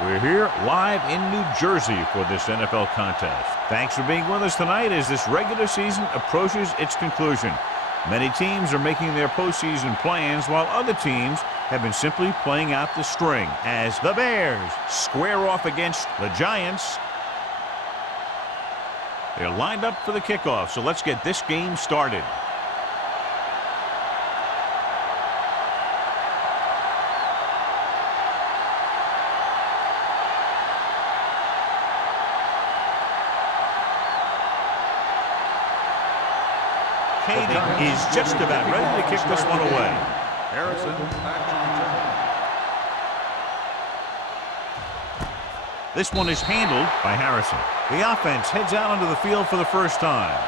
We're here live in New Jersey for this NFL contest. Thanks for being with us tonight as this regular season approaches its conclusion. Many teams are making their postseason plans while other teams have been simply playing out the string as the Bears square off against the Giants. They're lined up for the kickoff, so let's get this game started. Katie is just about ready to kick this one away. Harrison back to return. This one is handled by Harrison. The offense heads out onto the field for the first time.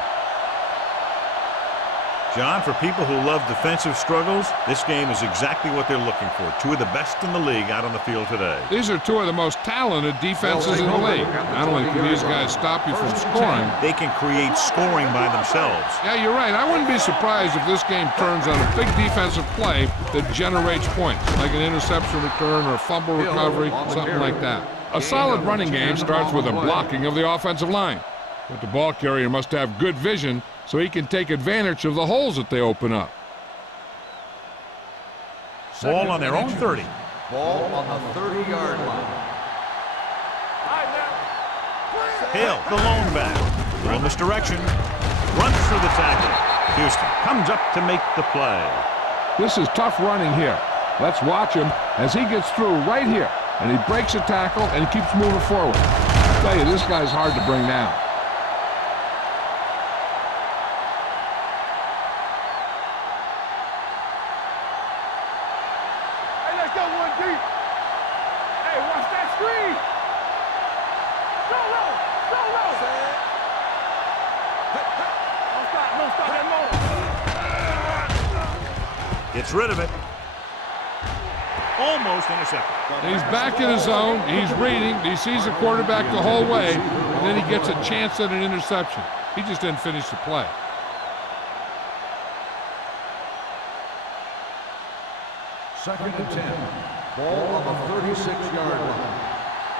John, for people who love defensive struggles, this game is exactly what they're looking for. Two of the best in the league out on the field today. These are two of the most talented defenses in the league. Not only can these guys stop you from scoring, they can create scoring by themselves. Yeah, you're right. I wouldn't be surprised if this game turns on a big defensive play that generates points, like an interception return or a fumble recovery, something like that. A solid running game starts with a blocking of the offensive line. But the ball carrier must have good vision so he can take advantage of the holes that they open up. Ball on their own 30. Ball on the 30-yard line. Hill, the lone back. Little misdirection. Runs through the tackle. Houston comes up to make the play. This is tough running here. Let's watch him as he gets through right here. And he breaks a tackle and he keeps moving forward. I tell you, this guy's hard to bring down. Gets rid of it. Almost intercepted. He's back in his zone. He's reading. He sees the quarterback the whole way, and then he gets a chance at an interception. He just didn't finish the play. Second and 10. Ball on the 36-yard line.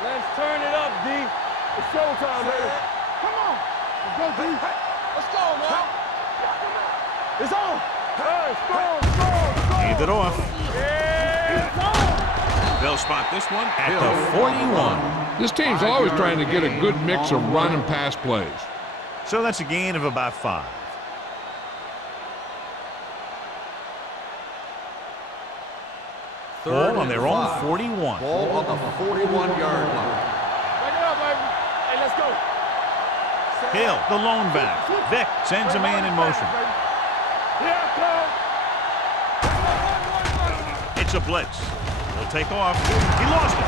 Let's turn it up, D. It's showtime, baby. Come on. Let's go, D. Let's go, man. It's on. Hey, score. Hand it off. They'll spot this one at the 41. This team's always trying to get a good mix of run and pass plays. So that's a gain of about 5. Ball on their own 41. Ball on the 41-yard line. Back it up, baby. Hey, let's go. Hill, the lone back. Vic sends a man in motion. It's a blitz. He'll take off. He lost it.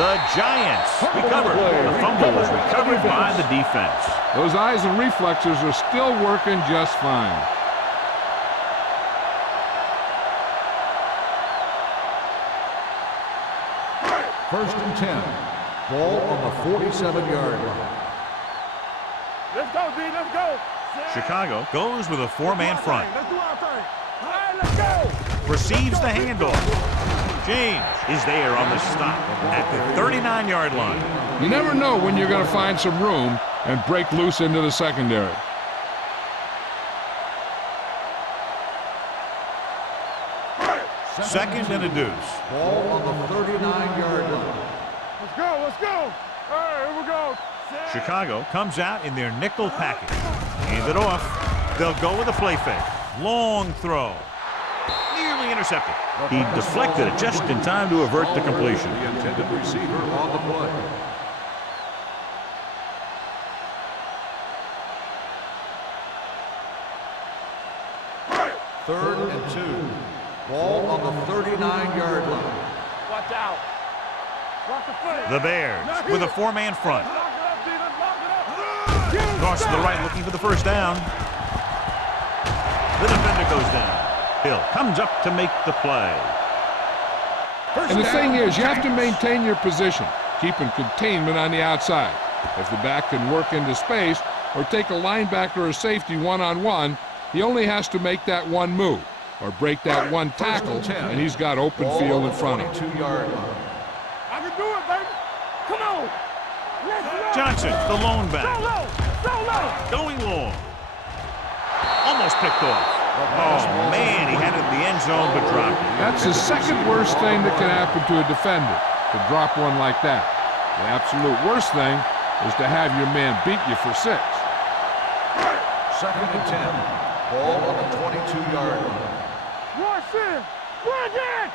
The Giants recovered. The fumble was recovered by the defense. Those eyes and reflexes are still working just fine. First and 10. Ball on the 47-yard line. Let's go, D. Let's go. Chicago goes with a 4-man front. Let's do our thing. All right, let's go. Receives the handoff. James is there on the stop at the 39-yard line. You never know when you're going to find some room and break loose into the secondary. Second and a deuce. Ball on the 39-yard line. Let's go. Let's go. All right, here we go. Chicago comes out in their nickel package. Hand it off. They'll go with a play fake. Long throw. Nearly intercepted. He deflected it just in time to avert the completion. The intended receiver on the play. Third and 2. Ball on the 39-yard line. Watch out. Watch the foot. The Bears with a 4-man front. Lock it up, D. Let's lock it up. Cross to the right looking for the first down. The defender goes down. Hill comes up to make the play. And the thing is, you have to maintain your position, keeping containment on the outside. If the back can work into space or take a linebacker or safety one-on-one, he only has to make that one move or break that one tackle, and he's got open field in front of him. 22-yard line. I can do it, baby. Come on. Johnson, the lone back. Going long. Almost picked off. Oh, man, he had it in the end zone but dropped it. That's the second worst thing that can happen to a defender, to drop one like that. The absolute worst thing is to have your man beat you for 6. 2nd and 10. Ball on the 22-yard line. Rush in. Run again.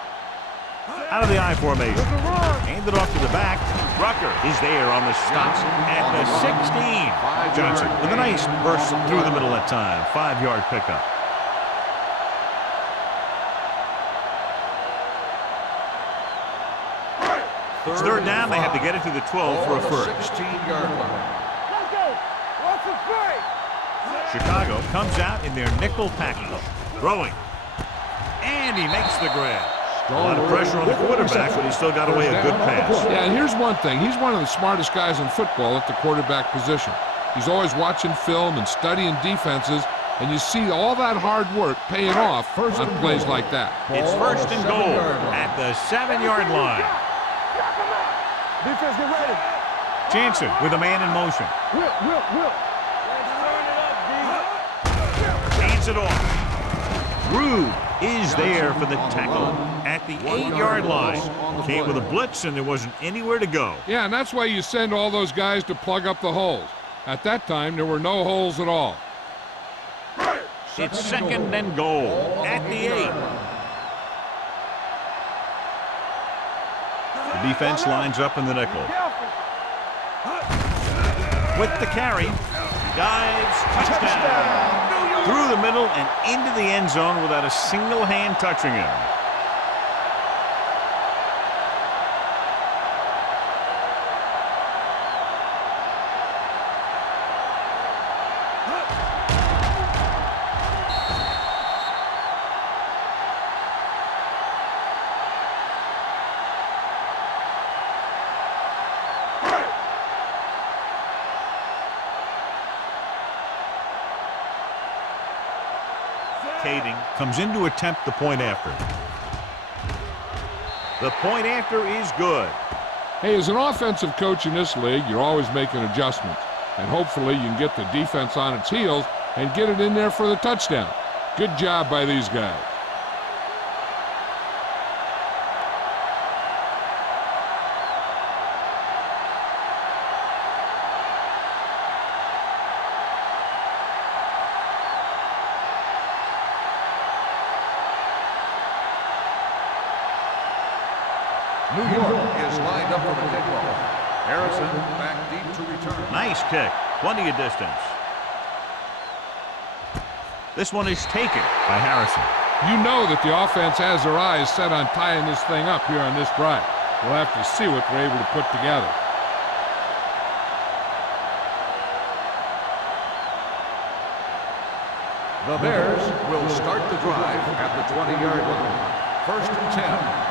Out of the I formation. Handed off to the back. Rucker is there on the stop at the 16. Johnson with a nice burst through the middle that time. 5-yard pickup. It's 3rd down. They have to get it to the 12 for a first. 16-yard line. Let's go. What's the play? Chicago comes out in their nickel package. Throwing. And he makes the grab. A lot of pressure on the quarterback, but he still got away a good pass. Yeah, and here's one thing. He's one of the smartest guys in football at the quarterback position. He's always watching film and studying defenses, and you see all that hard work paying off on plays like that. It's 1st and goal at the 7-yard line. Defense, get ready. Jansen with a man in motion. Whip. Let's turn it up, D. Hands it off. Rude is there for the tackle at the 8-yard line. Came with a blitz, and there wasn't anywhere to go. Yeah, and that's why you send all those guys to plug up the holes. At that time, there were no holes at all. It's 2nd and goal at the 8. The defense lines up in the nickel. With the carry, he dives, touchdown. Through the middle and into the end zone without a single hand touching him. Comes in to attempt the point after. The point after is good. Hey, as an offensive coach in this league, you're always making adjustments. And hopefully you can get the defense on its heels and get it in there for the touchdown. Good job by these guys. New York is lined up for the kickoff. Harrison back deep to return. Nice kick. Plenty of distance. This one is taken by Harrison. You know that the offense has their eyes set on tying this thing up here on this drive. We'll have to see what they're able to put together. The Bears will start the drive at the 20-yard line. 1st and 10.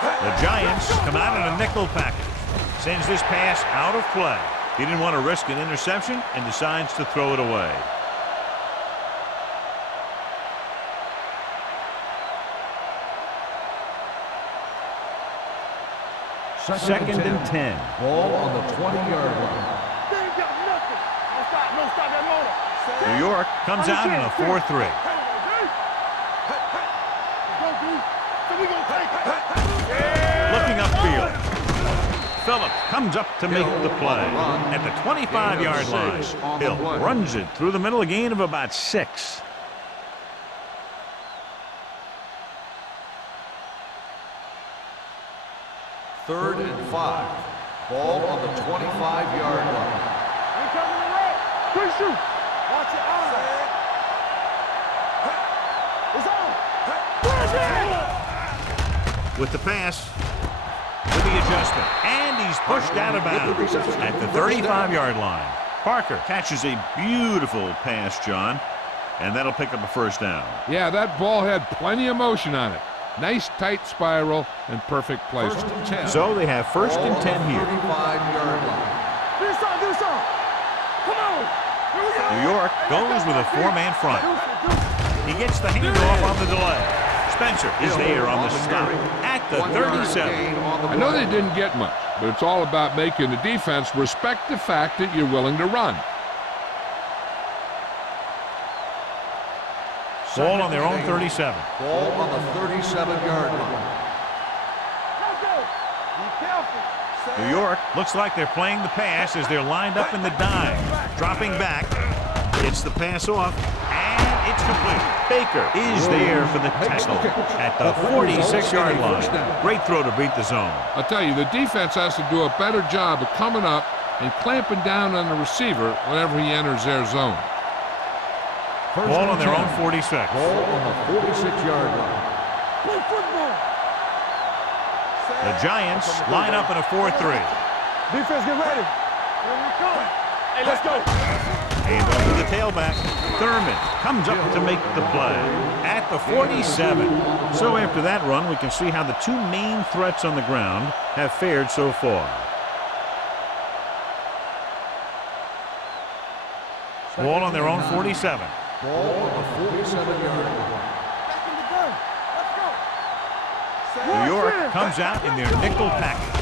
The Giants come out in a nickel package. Sends this pass out of play. He didn't want to risk an interception and decides to throw it away. Second and 10. Ball on the 20-yard line. They ain't got nothing. No stop that motor. New York comes out in a 4-3. Looking upfield. Phillips comes up to make the play at the 25-yard line. Hill runs it through the middle, a gain of about 6. Third and 5. Ball on the 25-yard line. Quick shoot. Watch your eyes. It's on. With the pass, with the adjustment, and he's pushed out of bounds at the 35-yard line. Parker catches a beautiful pass, John, and that'll pick up a 1st down. Yeah, that ball had plenty of motion on it. Nice tight spiral and perfect placement. 1st and 10. So they have 1st and 10 here. 35-yard line. Do some. Come on. New York goes with a 4-man front. He gets the handoff on the delay. Spencer is there on the stop at the 37. I know they didn't get much, but it's all about making the defense respect the fact that you're willing to run. Ball on their own 37. Ball on the 37-yard line. New York looks like they're playing the pass as they're lined up in the dime. Dropping back. Gets the pass off. And it's complete. Baker is there for the tackle at the 46-yard line. Great throw to beat the zone. I'll tell you, the defense has to do a better job of coming up and clamping down on the receiver whenever he enters their zone. Ball on their own 46. Ball on the 46-yard line. Play football. The Giants line up in a 4-3. Defense, get ready. Here we come. Hey, let's go. Hand off to the tailback. Thurman comes up to make the play at the 47. So after that run, we can see how the two main threats on the ground have fared so far. Ball on their own 47. Ball on the 47-yard line. Back in the gun. Let's go. New York comes out in their nickel package.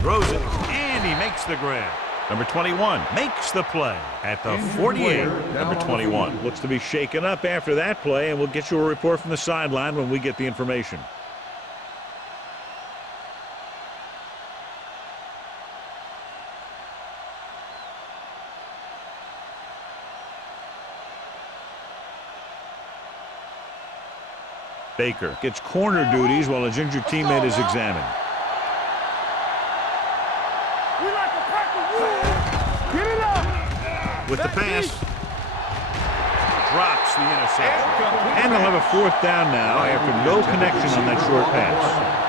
Throws it, and he makes the grab. Number 21 makes the play at the 48. Number 21 looks to be shaken up after that play, and we'll get you a report from the sideline when we get the information. Baker gets corner duties while his injured teammate is examined. We like a pack of wood. Get it up. With the pass, drops the interception. And they'll have a fourth down now after no connection on that short pass.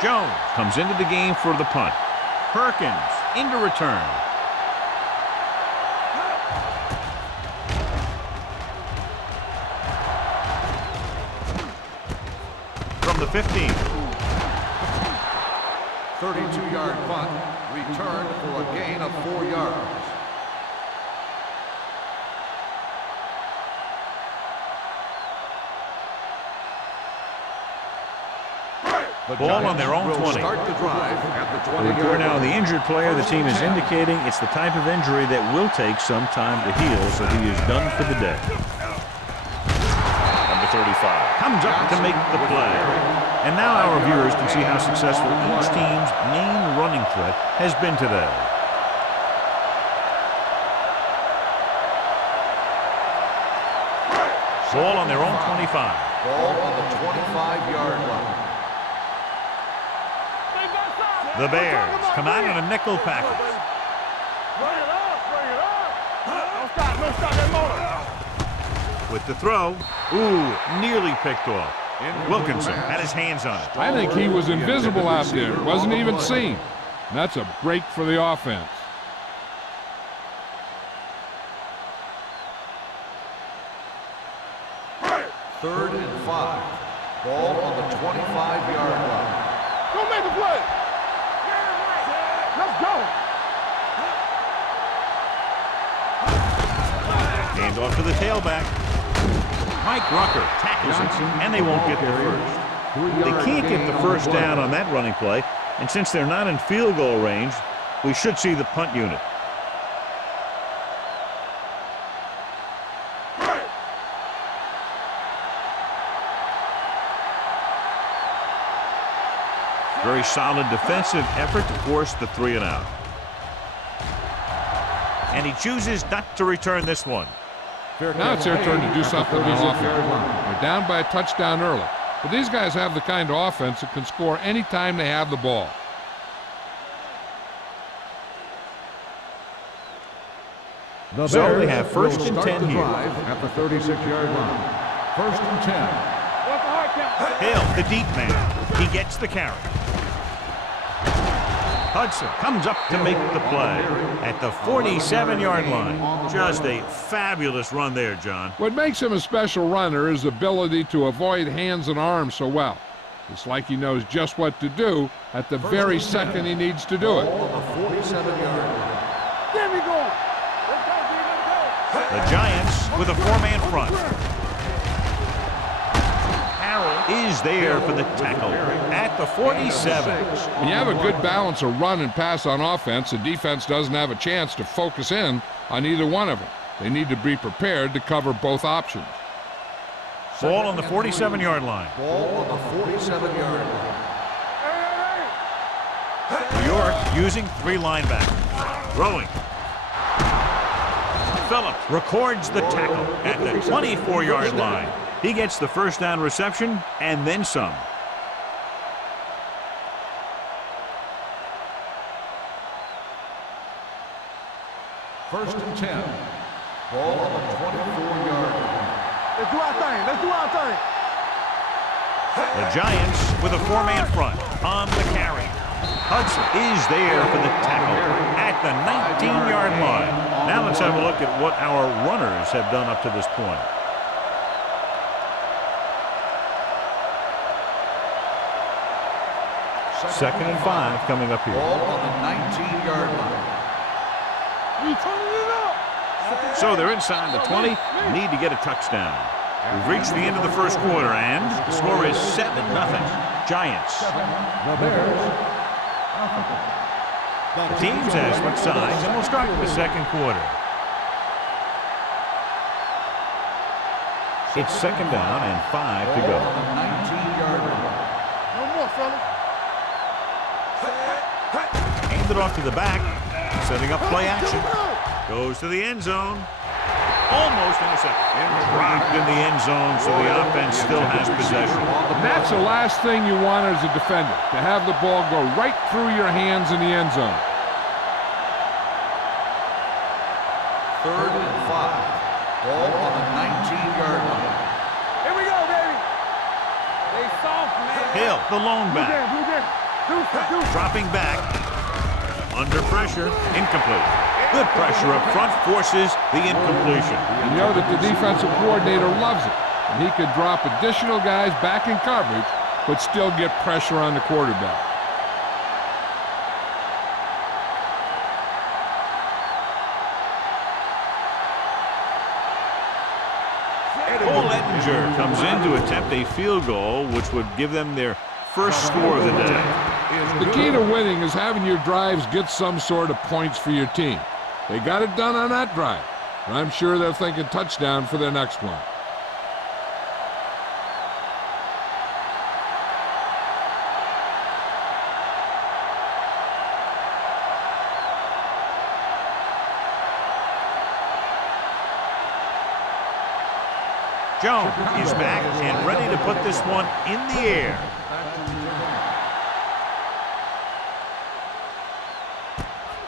Jones comes into the game for the punt. Perkins into return. From the 15. 32-yard punt, returned for a gain of 4 yards. Ball on their own 20. Start the drive at the 20-yard Report now on the line. injured player. The team is indicating it's the type of injury that will take some time to heal, so he is done for the day. Number 35 comes up to make the play. And now our viewers can see how successful each team's main running threat has been today. Ball on their own 25. Ball on the 25-yard line. The Bears come out in a nickel package. Bring it up, bring it up. Don't stop that motor. With the throw, nearly picked off. Wilkinson had his hands on it. I think he was invisible out there. Wasn't even seen. And that's a break for the offense. Third and 5. Ball on the 25-yard line. Go make the play. Let's go. Hand off to the tailback. Mike Rucker tackles it, and they won't get there first. They can't get the first down on that running play, and since they're not in field goal range, we should see the punt unit. Very solid defensive effort to force the 3-and-out. And he chooses not to return this one. Now it's their turn to do something on offense. They're down by a touchdown early. But these guys have the kind of offense that can score any time they have the ball. So they have first and 10 here. At the 36-yard line. First and 10. What's the hard count? Hill, the deep man. He gets the carry. Hudson comes up to make the play at the 47-yard line. Just a fabulous run there, John. What makes him a special runner is his ability to avoid hands and arms so well. It's like he knows just what to do at the very second he needs to do it. On the 47-yard line. There we go. Let's go, D. Let's go. The Giants with a four-man front. Harrell is there for the tackle at the 47. When you have a good balance of run and pass on offense, the defense doesn't have a chance to focus in on either one of them. They need to be prepared to cover both options. Ball on the 47-yard line. Ball on the 47-yard line. New York using three linebackers. Throwing. Phillips records the tackle at the 24-yard line. He gets the first down reception and then some. First and 10. Ball on the 24-yard line. Let's do our thing. Let's do our thing. The Giants with a four-man front on the carry. Hudson is there for the tackle at the 19-yard line. Now let's have a look at what our runners have done up to this point. Second and 5 coming up here. Ball on the 19-yard line. We turning it up. So they're inside the 20, need to get a touchdown. We've reached the end of the first quarter, and the score is 7-0. Giants. The Bears. The teams have switched sides, and we'll start the second quarter. It's second down and 5 to go. Ball on the 19-yard line. No more, fellas. Hand it off to the back, setting up play action. Goes to the end zone. Almost intercepted. Dropped in the end zone, so the offense still has possession. And that's the last thing you want as a defender, to have the ball go right through your hands in the end zone. Third and 5. Ball on the 19-yard line. Here we go, baby. They soft, man. Hill, the lone back, Blue Jay. Deuce. dropping back. Under pressure, incomplete. Good pressure up front forces the incompletion. You know that the defensive coordinator loves it, and he could drop additional guys back in coverage, but still get pressure on the quarterback. Cole Ettinger comes in to attempt a field goal, which would give them their first score of the day. The key to winning is having your drives get some sort of points for your team. They got it done on that drive, and I'm sure they're thinking touchdown for their next one. Jones is back and ready to put this one in the air.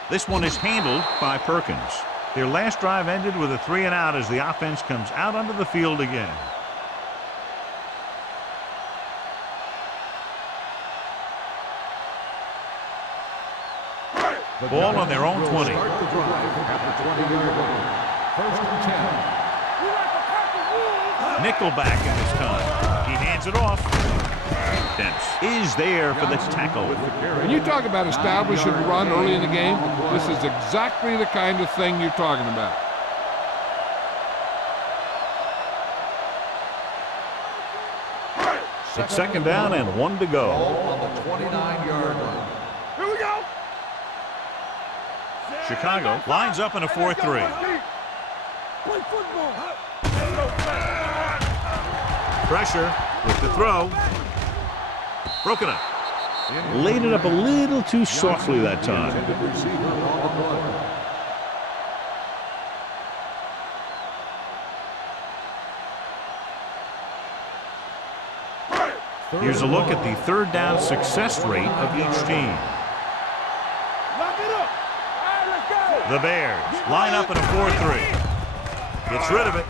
This one is handled by Perkins. Their last drive ended with a 3-and-out as the offense comes out onto the field again. Ball on their own 20. Start the drive at the 20-yard line. First and 10. Nickelback in this time. He hands it off. Dents is there for the tackle. When you talk about establishing a run early in the game, this is exactly the kind of thing you're talking about. It's second down and 1 to go. Ball on the 29-yard line. Here we go. Chicago lines up in a 4-3. Play football. Pressure with the throw. Broken up. Laid it up a little too softly that time. Here's a look at the third down success rate of each team. Lock it up. All right, let's go. The Bears line up in a 4-3. Gets rid of it.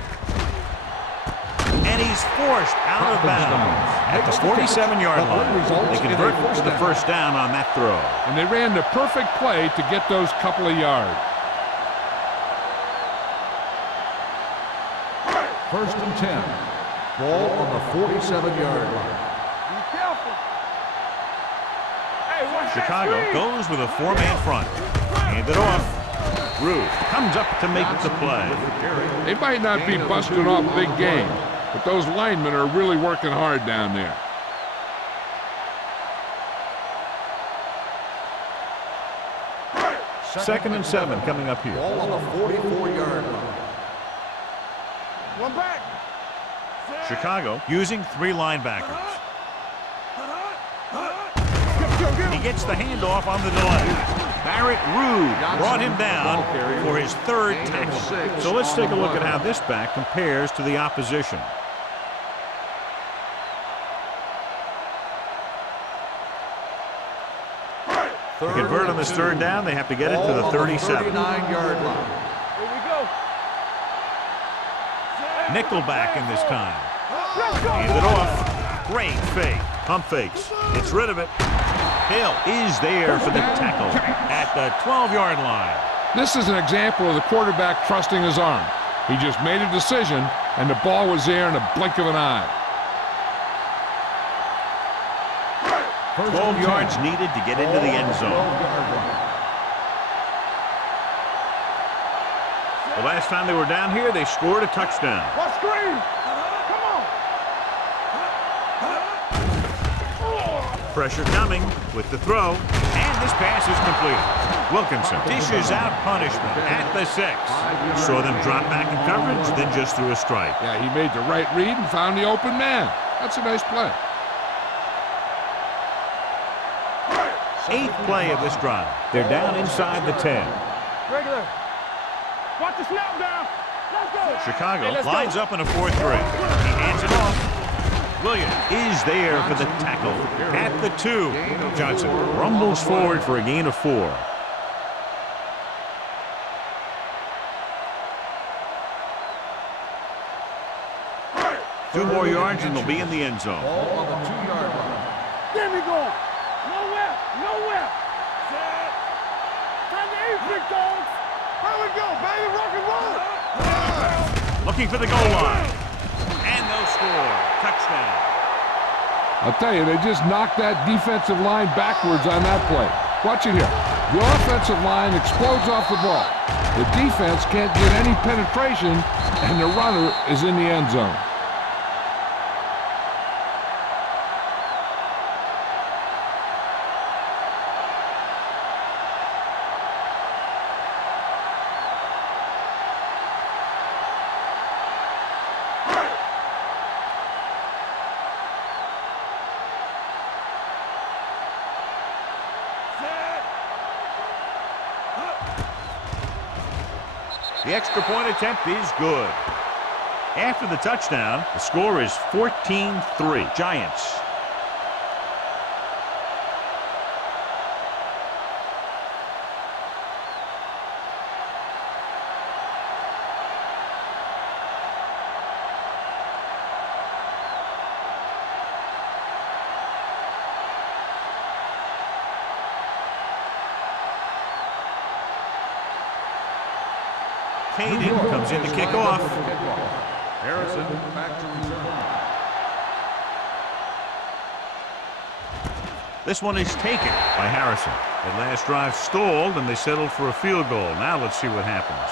And he's forced out of bounds at the 47-yard line. They convert to the first down on that throw. And they ran the perfect play to get those couple of yards. First and 10. Ball on the 47-yard line. Be careful. Chicago goes with a 4-man front. Hand it off. Rude comes up to make the play. They might not be busting off big game, but those linemen are really working hard down there. Second and 7 coming up here. Ball on the 44-yard line. One back. Chicago using 3 linebackers. He gets the handoff on the delay. Barrett Rude brought him down for his 3rd tackle. So let's take a look at how this back compares to the opposition. To convert on this 3rd down, they have to get it to the 37. 39-yard line. Here we go. Nickelback in this time. Hand it off. Great fake. Pump fakes. Gets rid of it. Hill is there for the tackle at the 12-yard line. This is an example of the quarterback trusting his arm. He just made a decision, and the ball was there in a blink of an eye. 12 yards needed to get into the end zone. The last time they were down here, they scored a touchdown. What screen? Come on. Pressure coming with the throw, and this pass is completed. Wilkinson dishes out punishment at the 6. Saw them drop back in coverage, then just threw a strike. Yeah, he made the right read and found the open man. That's a nice play. 8th play of this drive. They're down inside the 10. Regular. Watch the snap down. Let's go. Chicago lines up in a 4-3. He hands it off. Williams is there for the tackle at the 2. Johnson rumbles forward for a gain of 4. Two more yards and they'll be in the end zone. Ball on the 2-yard line. There we go. Nowhere. Nowhere. Set. Time to eat, big dogs. Here we go, baby. Rock and roll. Looking for the goal line. And they'll score. Touchdown. I'll tell you, they just knocked that defensive line backwards on that play. Watch it here. The offensive line explodes off the ball. The defense can't get any penetration, and the runner is in the end zone. The extra point attempt is good. After the touchdown, the score is 14-3. Giants. Caden comes in to kick off. Harrison back to reserve. This one is taken by Harrison. That last drive stalled and they settled for a field goal. Now let's see what happens.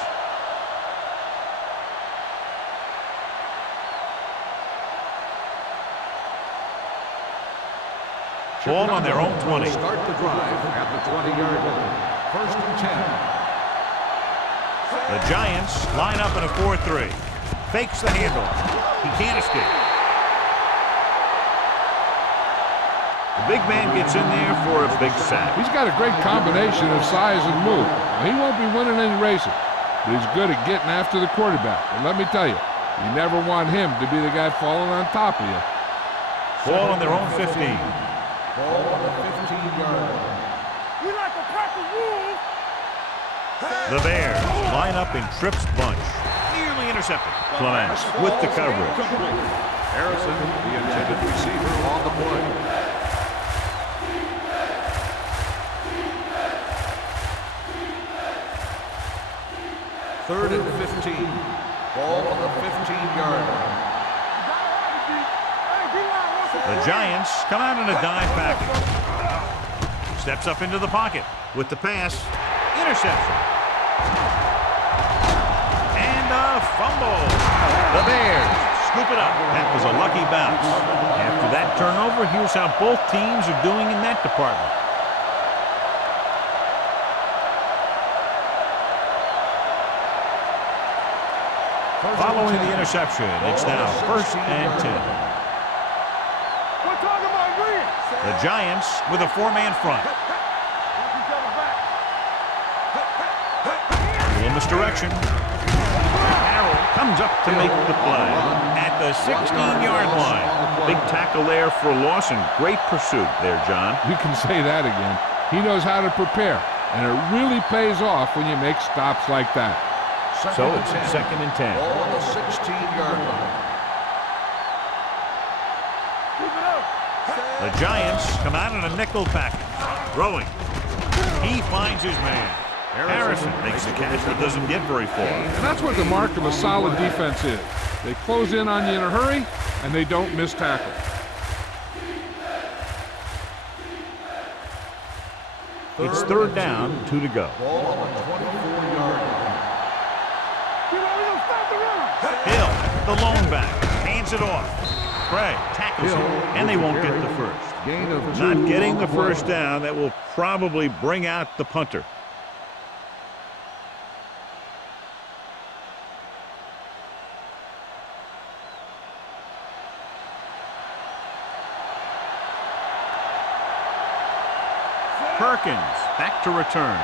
Ball on their own 20. Start the drive at the 20-yard line. 1st and 10. The Giants line up in a 4-3. Fakes the handoff. He can't escape. The big man gets in there for a big sack. He's got a great combination of size and move. He won't be winning any races, but he's good at getting after the quarterback. And let me tell you, you never want him to be the guy falling on top of you. Ball on their own 15. Ball on the 15-yard line. We like to practice rules. The Bears line up in Tripp's bunch. Nearly intercepted. Clements with the coverage. Harrison, the intended receiver, on the play. Third and 15. Ball on the 15-yard line. The Giants come out in a dime package. Steps up into the pocket with the pass. Interception. And a fumble. The Bears scoop it up. That was a lucky bounce. After that turnover, here's how both teams are doing in that department. Following the interception, it's now 1st and 10. We're talking about green. The Giants with a 4-man front. Little misdirection. Harrell comes up to make the play at the 16-yard line. Big tackle there for a loss and great pursuit there, John. You can say that again. He knows how to prepare, and it really pays off when you make stops like that. So it's 2nd and 10. Ball on the 16-yard line. The Giants come out in a nickel package. Throwing. He finds his man. Harrison makes the catch but doesn't get very far. And that's what the mark of a solid defense is. They close in on you in a hurry, and they don't miss tackle. It's 3rd down, 2 to go. Ball on the 24-yard line. Hill, the lone back, hands it off. Craig tackles him, and they won't get the first. Not getting the first down, that will probably bring out the punter. Perkins back to return.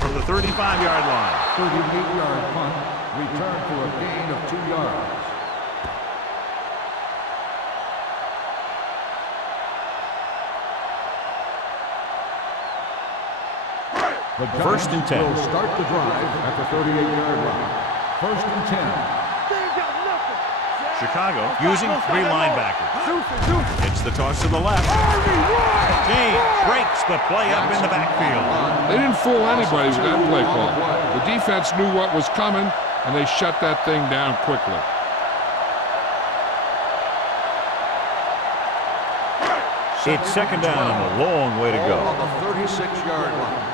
From the 35-yard line. 38-yard punt, return for a gain of 2 yards. The 1st and 10. will start the drive at the 38-yard line. 1st and 10. Chicago using 3 linebackers. It's the toss to the left. James breaks the play up in the backfield. They didn't fool anybody with that play call. The defense knew what was coming, and they shut that thing down quickly. It's 2nd down and a long way to go. On the 36-yard line.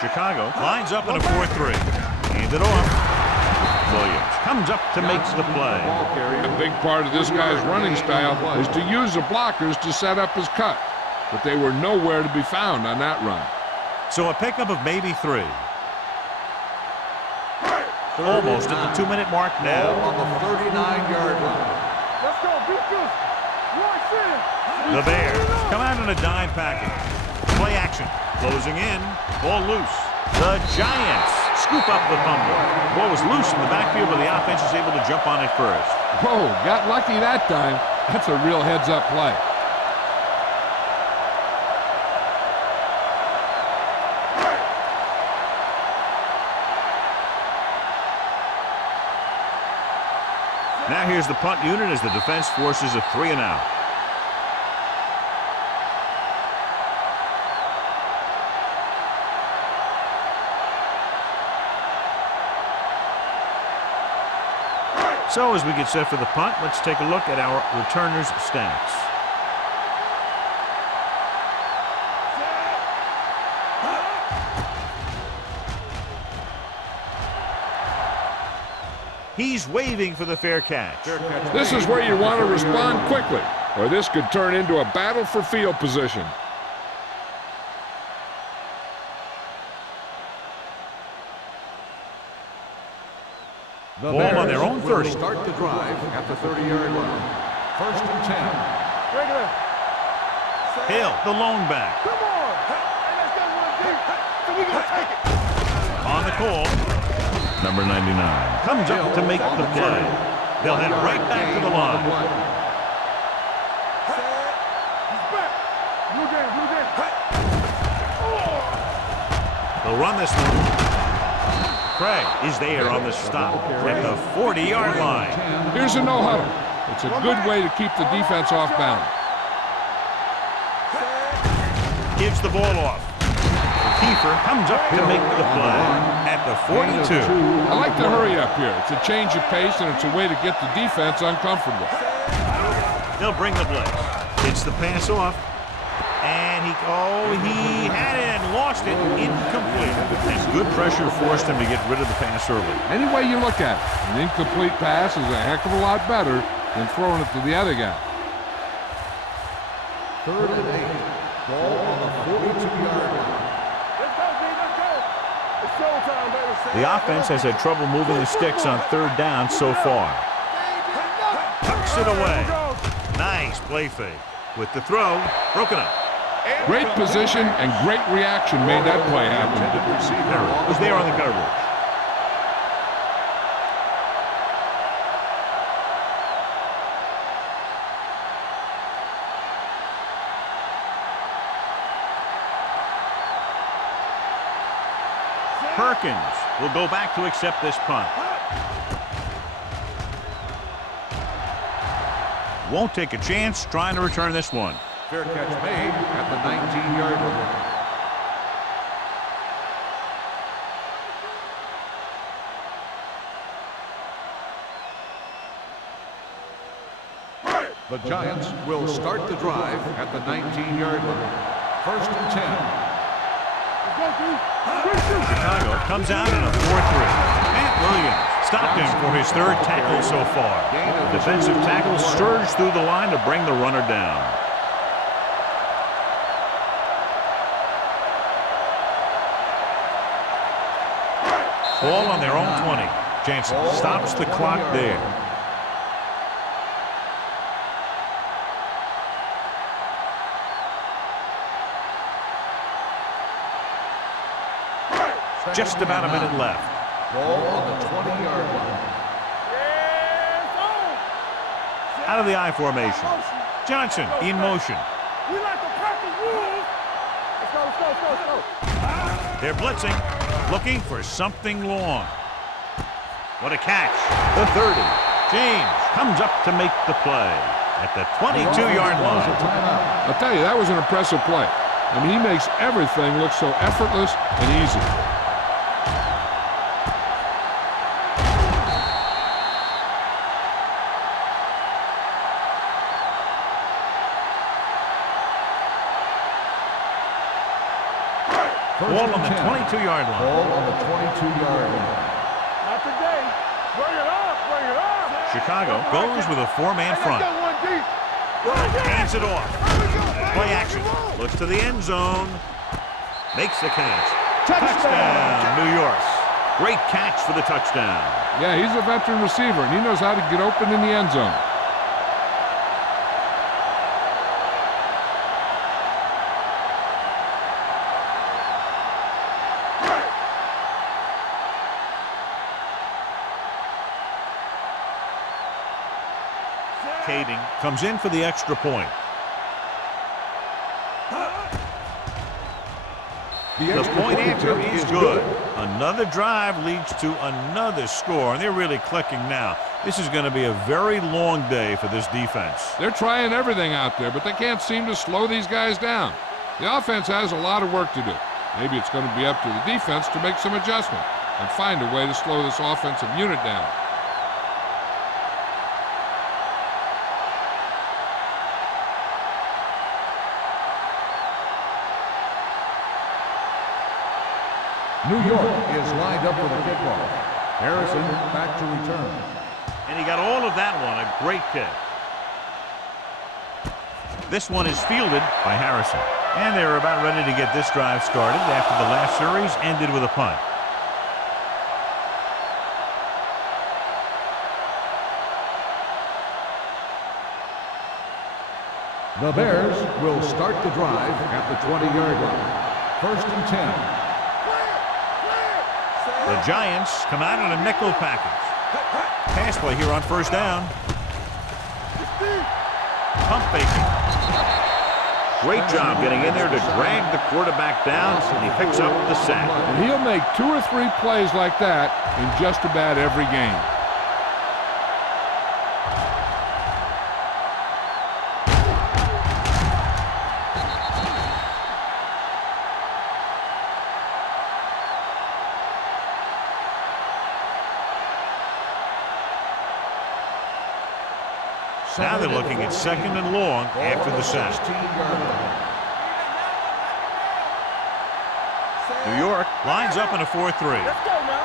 Chicago lines up in a 4-3. Hand it off. Williams comes up to make the play. A big part of this guy's running style is to use the blockers to set up his cut, but they were nowhere to be found on that run. So a pickup of maybe 3. Almost at the 2-minute mark now. On the 39-yard line. Let's go, beat this. The Bears come out in a dime package. Play action. Closing in. Ball loose. The Giants scoop up the fumble. Ball was loose in the backfield, but the offense is able to jump on it first. Whoa, got lucky that time. That's a real heads-up play. Now here's the punt unit as the defense forces a 3-and-out. So as we get set for the punt, let's take a look at our returners' stats. He's waving for the fair catch. This is where you want to respond quickly, or this could turn into a battle for field position. Ball on their own 30. Start the drive at the 30-yard line. 1st and 10. Regular. Hill, the lone back. Come on. Hey, let's go one deep. So we gonna take it. On the call, number 99 comes up to make the play. They'll head right back to the line. He's back. Blue game, blue game. They'll run this one. Craig is there on the stop at the 40-yard line. Here's a no-huddle. It's a good way to keep the defense off balance. Gives the ball off. Kiefer comes up to make the play at the 42. I like to hurry up here. It's a change of pace, and it's a way to get the defense uncomfortable. They'll bring the blitz. Hits the pass off. And he had it and lost it. Incomplete. And good pressure forced him to get rid of the pass early. Any way you look at it, an incomplete pass is a heck of a lot better than throwing it to the other guy. 3rd and 8. Ball on the 42-yard line. Let's go, D. Let's go. It's showtime, baby. The offense has had trouble moving the sticks on 3rd down so far. Tucks it away. Nice play fake. With the throw, broken up. Great position and great reaction made that play happen. Was there on the coverage. Perkins will go back to accept this punt. Won't take a chance trying to return this one. Fair catch made at the 19-yard line. The Giants will start the drive at the 19-yard line. 1st and 10. Chicago comes out in a 4-3. Matt Williams stopped him for his 3rd tackle so far. Defensive tackle surged through the line to bring the runner down. Ball on their own 20. Jansen stops the clock there. Just about a minute left. Ball on the 20-yard line. Out of the I formation. Johnson in motion. We like to practice rules. Let's go, let's go, let's go, let's go. They're blitzing, looking for something long. What a catch. The 30. James comes up to make the play at the 22-yard line. I'll tell you, that was an impressive play. I mean, he makes everything look so effortless and easy. Ball on the 22-yard line. Ball on the 22-yard line. Not today. Bring it up, bring it up. Chicago goes with a 4-man front. Hands it off. Play action. Looks to the end zone. Makes the catch. Touchdown, New York. Great catch for the touchdown. Yeah, he's a veteran receiver, and he knows how to get open in the end zone. Kading comes in for the extra point. The point after is good. Another drive leads to another score, and they're really clicking now. This is going to be a very long day for this defense. They're trying everything out there, but they can't seem to slow these guys down. The offense has a lot of work to do. Maybe it's going to be up to the defense to make some adjustment and find a way to slow this offensive unit down. New York is lined up for the kickoff. Harrison back to return. And he got all of that one. A great kick. This one is fielded by Harrison. And they're about ready to get this drive started after the last series ended with a punt. The Bears will start the drive at the 20-yard line. 1st and 10. The Giants come out in a nickel package. Pass play here on 1st down. Pump faking. Great job getting in there to drag the quarterback down, and he picks up the sack. And he'll make 2 or 3 plays like that in just about every game. Now they're looking at 2nd and long after the sack. New York lines up in a 4-3. Let's go now.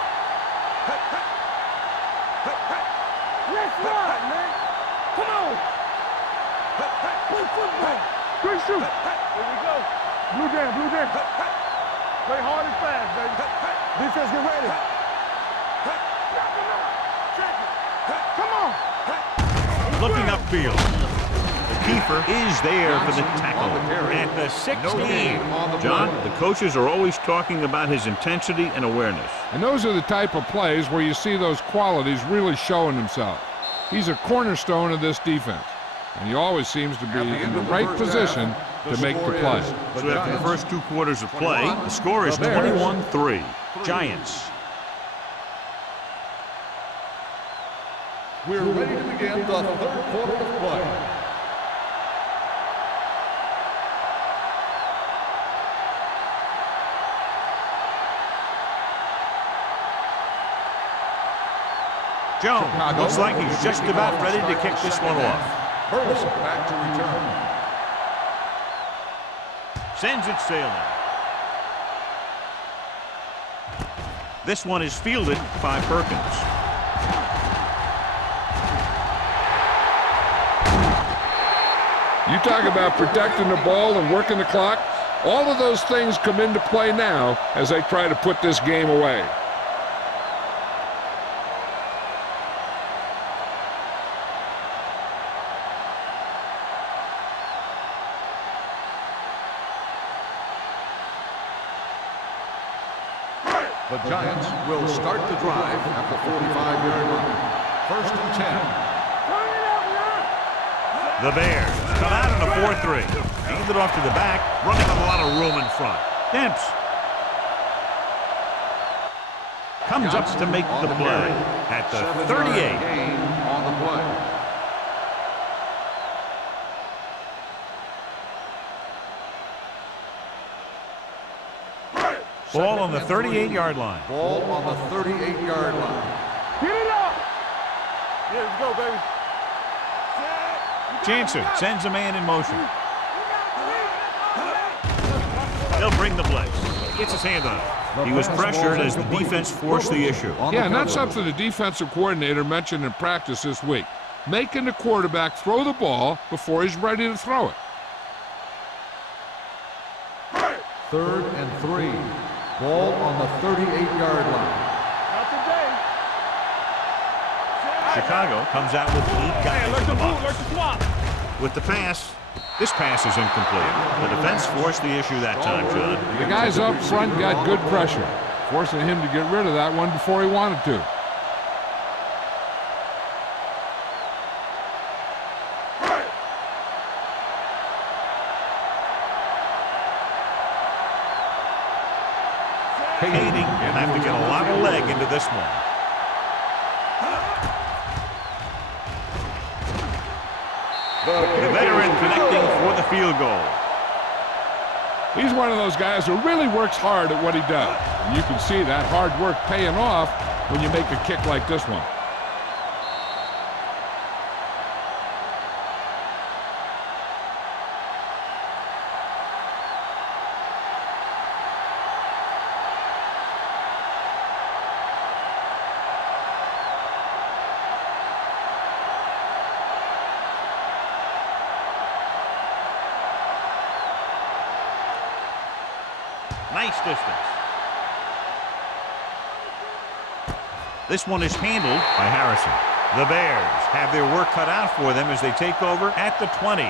Let's run, man. Come on. Play football. Good shoot. Here we go. Blue down, blue down. Play hard and fast, baby. Defense, get ready. Come on. Looking upfield. The keeper is there for the tackle at the 16. John, the coaches are always talking about his intensity and awareness. And those are the type of plays where you see those qualities really showing himself. He's a cornerstone of this defense, and he always seems to be in the right position to make the play. So after the first 2 quarters of play, the score is 21-3. Giants. We're ready to begin the 3rd quarter of play. Jones looks like he's just about ready to kick this one off. Ferguson back to return. Sends it sailing. This one is fielded by Perkins. You talk about protecting the ball and working the clock. All of those things come into play now as they try to put this game away. The Giants will start the drive at the 45-yard line. 1st and 10. The Bears come out in a 4-3. Hand it off to the back, running with a lot of room in front. Demps comes up to make the play at the 38. Gain on the play. Ball on the 38-yard line. Ball on the 38-yard line. Get it up. Yeah, let's go, baby. Jansen sends a man in motion. They'll bring the blitz. Gets his hand on it. He was pressured as the defense forced the issue. Yeah, and that's something the defensive coordinator mentioned in practice this week. Making the quarterback throw the ball before he's ready to throw it. 3rd and 3. Ball on the 38-yard line. Not today. Chicago comes out with 8 guys in the box. Let's swap. With the pass, this pass is incomplete. The defense forced the issue that time, John. The guys up front got good pressure, forcing him to get rid of that one before he wanted to. Kading will have to get a lot of leg into this one. The veteran connecting for the field goal. He's one of those guys who really works hard at what he does. And you can see that hard work paying off when you make a kick like this one. Nice distance. This one is handled by Harrison. The Bears have their work cut out for them as they take over at the 20.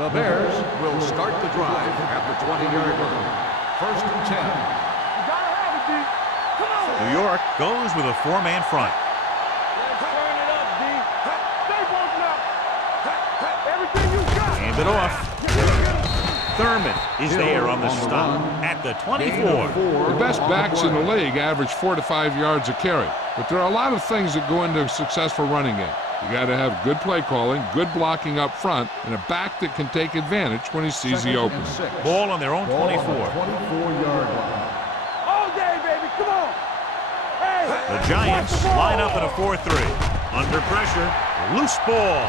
The Bears will start the drive at the 20-yard line. 1st and 10. You gotta have it, D. Come on. New York goes with a 4-man front. Let's turn it up, D. Stay broken up. Everything you got. Hand it off. Thurman is there on the stop at the 24. The best backs in the league average 4 to 5 yards a carry. But there are a lot of things that go into a successful running game. You got to have good play calling, good blocking up front, and a back that can take advantage when he sees the opening. Ball on their own 24. 24-yard line. The Giants line up in a 4-3. Under pressure, loose ball.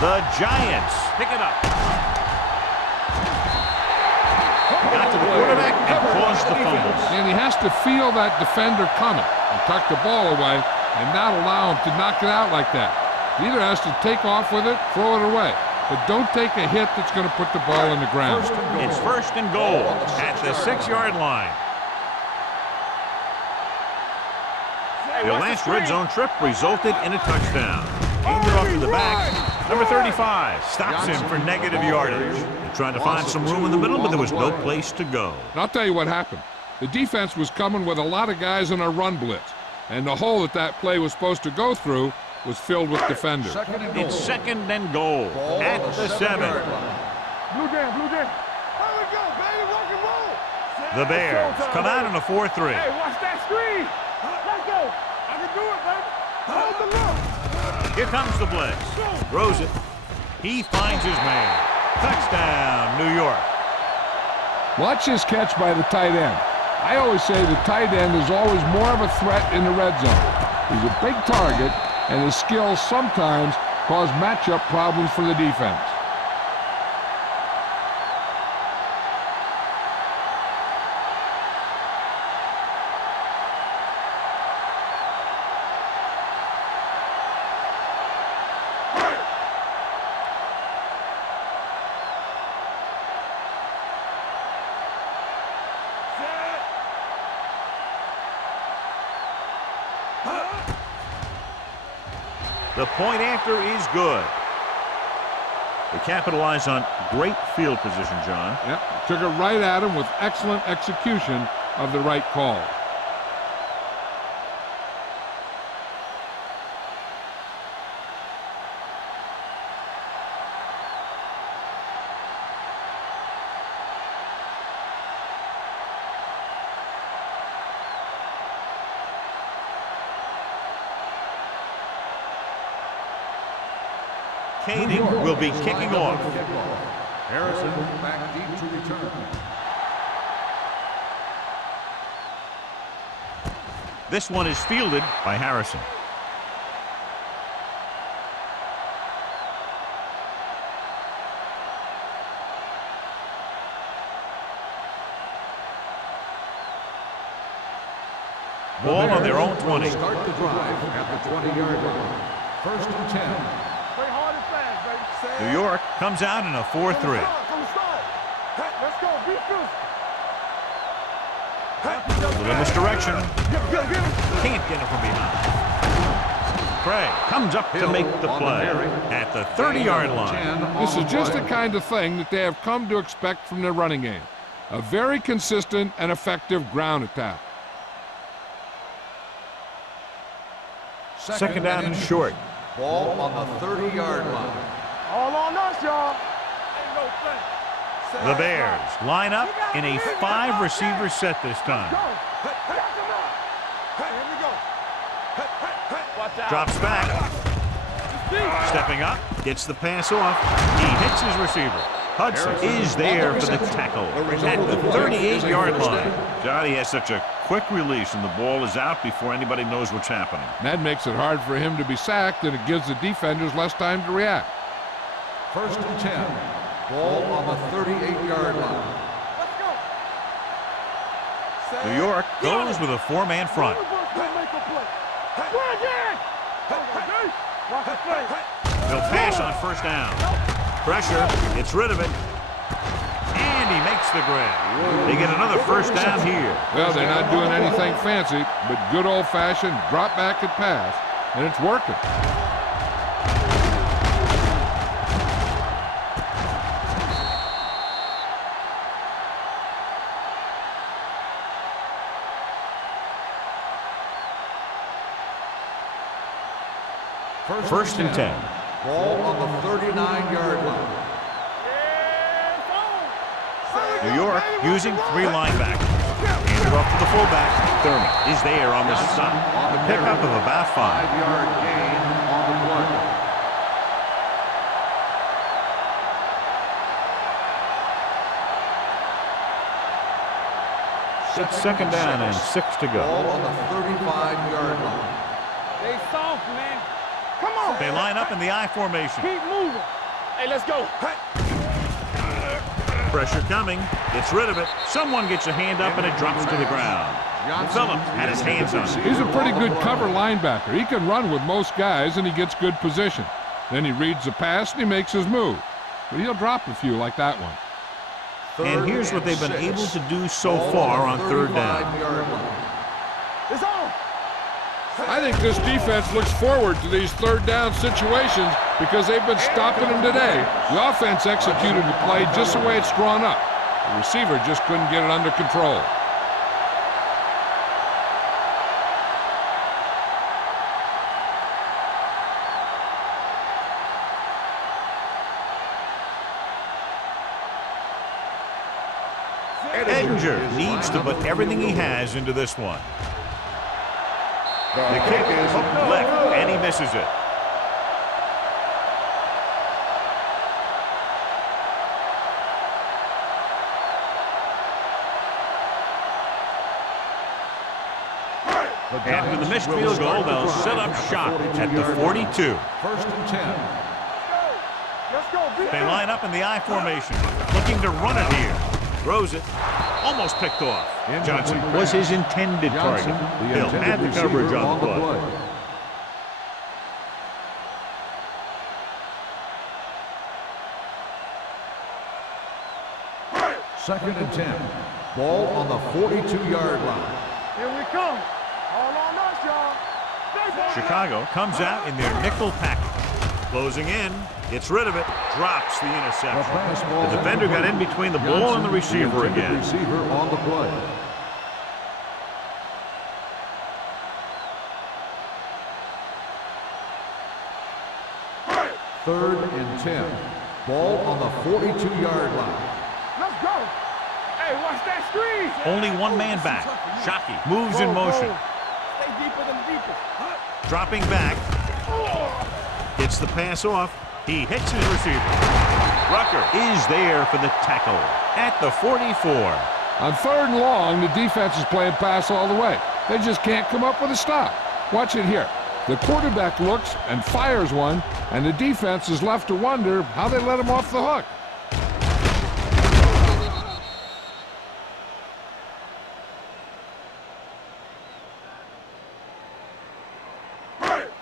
The Giants pick it up. Got to the quarterback and caused the fumble. And he has to feel that defender coming and tuck the ball away and not allow him to knock it out like that. He either has to take off with it, throw it away. But don't take a hit that's going to put the ball in the ground. It's first and goal at the 6-yard line. Their last red zone trip resulted in a touchdown. Aimed it off to the back. Number 35 stops him for negative yardage. They're trying to find some room in the middle, but there was no place to go. And I'll tell you what happened. The defense was coming with a lot of guys in a run blitz. And the hole that play was supposed to go through was filled with defenders. It's second and goal at the 7. Blue jam, blue jam. There we go, baby, rock and roll. The Bears come out in a 4-3. Hey, watch that screen. Let's go. I can do it, baby. Hold the look. Here comes the blitz. Throws it. He finds his man. Touchdown, New York. Watch this catch by the tight end. I always say the tight end is always more of a threat in the red zone. He's a big target, and his skills sometimes cause matchup problems for the defense. The point after is good. They capitalize on great field position, John. Yep, took it right at him with excellent execution of the right call. Kading will be kicking off. Harrison back deep to return. This one is fielded by Harrison. Ball on their own 20. Start the drive at the 20-yard line. First and 10. Play hard and fast, baby. New York comes out in a 4-3. From the start. Hey, let's go. Be fierce. Little misdirection. Get him. Can't get it from behind. Craig comes up to make the play at the 30-yard line. This is just the kind of thing that they have come to expect from their running game. A very consistent and effective ground attack. Second down and short. Ball on the 30-yard line. All on us, y'all. Ain't no thing. The Bears line up in a 5-receiver set this time. Drops back. Stepping up. Gets the pass off. He hits his receiver. Hudson is there for the tackle at the 38-yard line. Johnny has such a quick release and the ball is out before anybody knows what's happening. That makes it hard for him to be sacked, and it gives the defenders less time to react. First and 10. Ball on the 38-yard line. New York goes with a 4-man front. They'll pass on first down. Pressure, gets rid of it, and he makes the grab. They get another first down here. Well, they're not doing anything fancy, but good old-fashioned drop back and pass, and it's working. First and 10. Ball on the 39-yard line. New York using 3 linebackers. Handed off to the fullback. Thurman is there on the stop. A pickup of about 5. 5-yard gain on the play. It's second down and 6 to Ball go. on the 35-yard line. Stay soft, man. Come on. They line up in the I formation. Keep moving. Hey, let's go. Pressure coming. Gets rid of it. Someone gets a hand up and it drops to the ground. Phillips had his hands on it. He's a pretty good cover linebacker. He can run with most guys, and he gets good position. Then he reads the pass, and he makes his move. But he'll drop a few like that one. And here's what they've been able to do so far on third down. It's on. I think this defense looks forward to these third down situations because they've been stopping them today. The offense executed the play just the way it's drawn up. The receiver just couldn't get it under control. Edinger needs to put everything he has into this one. The kick is hooked left, and he misses it. After the missed field goal, they'll set up shop at the 42. First and 10. Let's go. They line up in the I formation, looking to run it here. Throws it, almost picked off. Johnson was his intended target. Hill had the coverage on the play. Second and 10. Ball on the 42-yard line. Here we come. All on us, y'all. Chicago comes out in their nickel package. Closing in, gets rid of it, drops the interception. The defender got in between the ball and the receiver again. Receiver on the play. Third and 10. Ball on the 42-yard line. Let's go. Hey, watch that screen. Only one man back. Shockey moves in motion. Stay deeper than deeper. Dropping back. Gets the pass off. He hits his receiver. Rucker is there for the tackle at the 44. On third and long, the defense is playing pass all the way. They just can't come up with a stop. Watch it here. The quarterback looks and fires one, and the defense is left to wonder how they let him off the hook.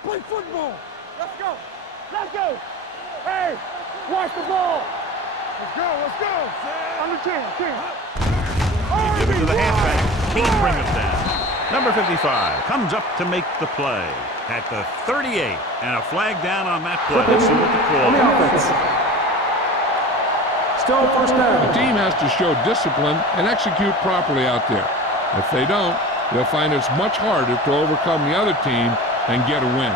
Play football. Let's go. Let's go. Hey, watch the ball. Let's go. Let's go. Under 10. Give it to the halfback. Can't bring him down. Number 55 comes up to make the play at the 38. And a flag down on that play. Let's see what the call is. Still first down. The team has to show discipline and execute properly out there. If they don't, they'll find it's much harder to overcome the other team and get a win.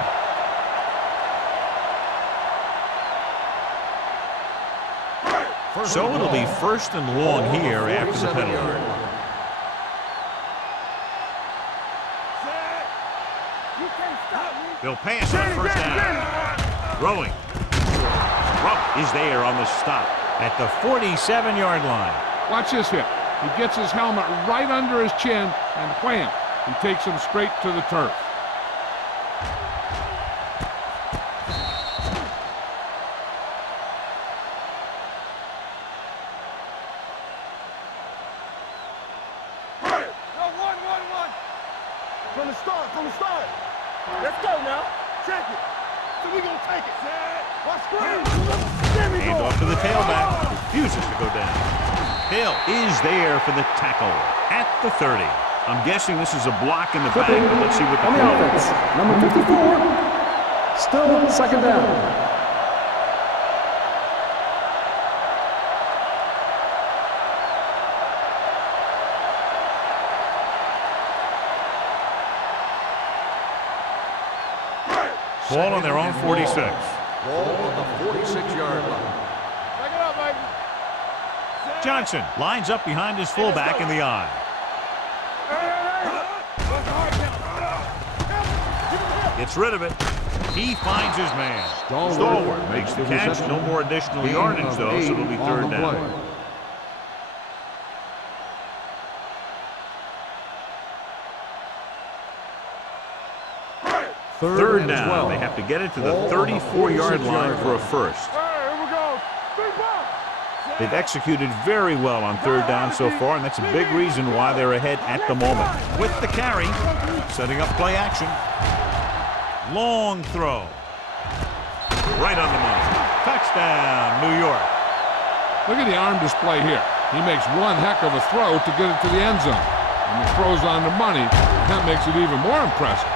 So it'll be first and long here after the penalty. They'll pass on first down. Throwing. Rupp is there on the stop at the 47-yard line. Watch this hit. He gets his helmet right under his chin, and wham, he takes him straight to the turf. From the start. Let's go now. Check it. So we gonna take it. Watch screen. There we Hand go. off to the tailback. Refuses to go down. Hill is there for the tackle at the 30. I'm guessing this is a block in the back, but let's see what the On the call offense, is. number 54. Still second down. Ball on their own 46. Ball on the 46-yard line. Back it up, baby. Johnson lines up behind his fullback in the eye. Gets rid of it. He finds his man. Stallworth makes the catch. No more additional yardage, though, so it'll be third down. Third down. They have to get it to the 34-yard line for a first. Hey, here we go. Big ball. They've executed very well on third down so far, and that's a big reason why they're ahead at the moment. With the carry, setting up play action. Long throw. Right on the money. Touchdown, New York. Look at the arm display here. He makes one heck of a throw to get it to the end zone. And he throws on the money, and that makes it even more impressive.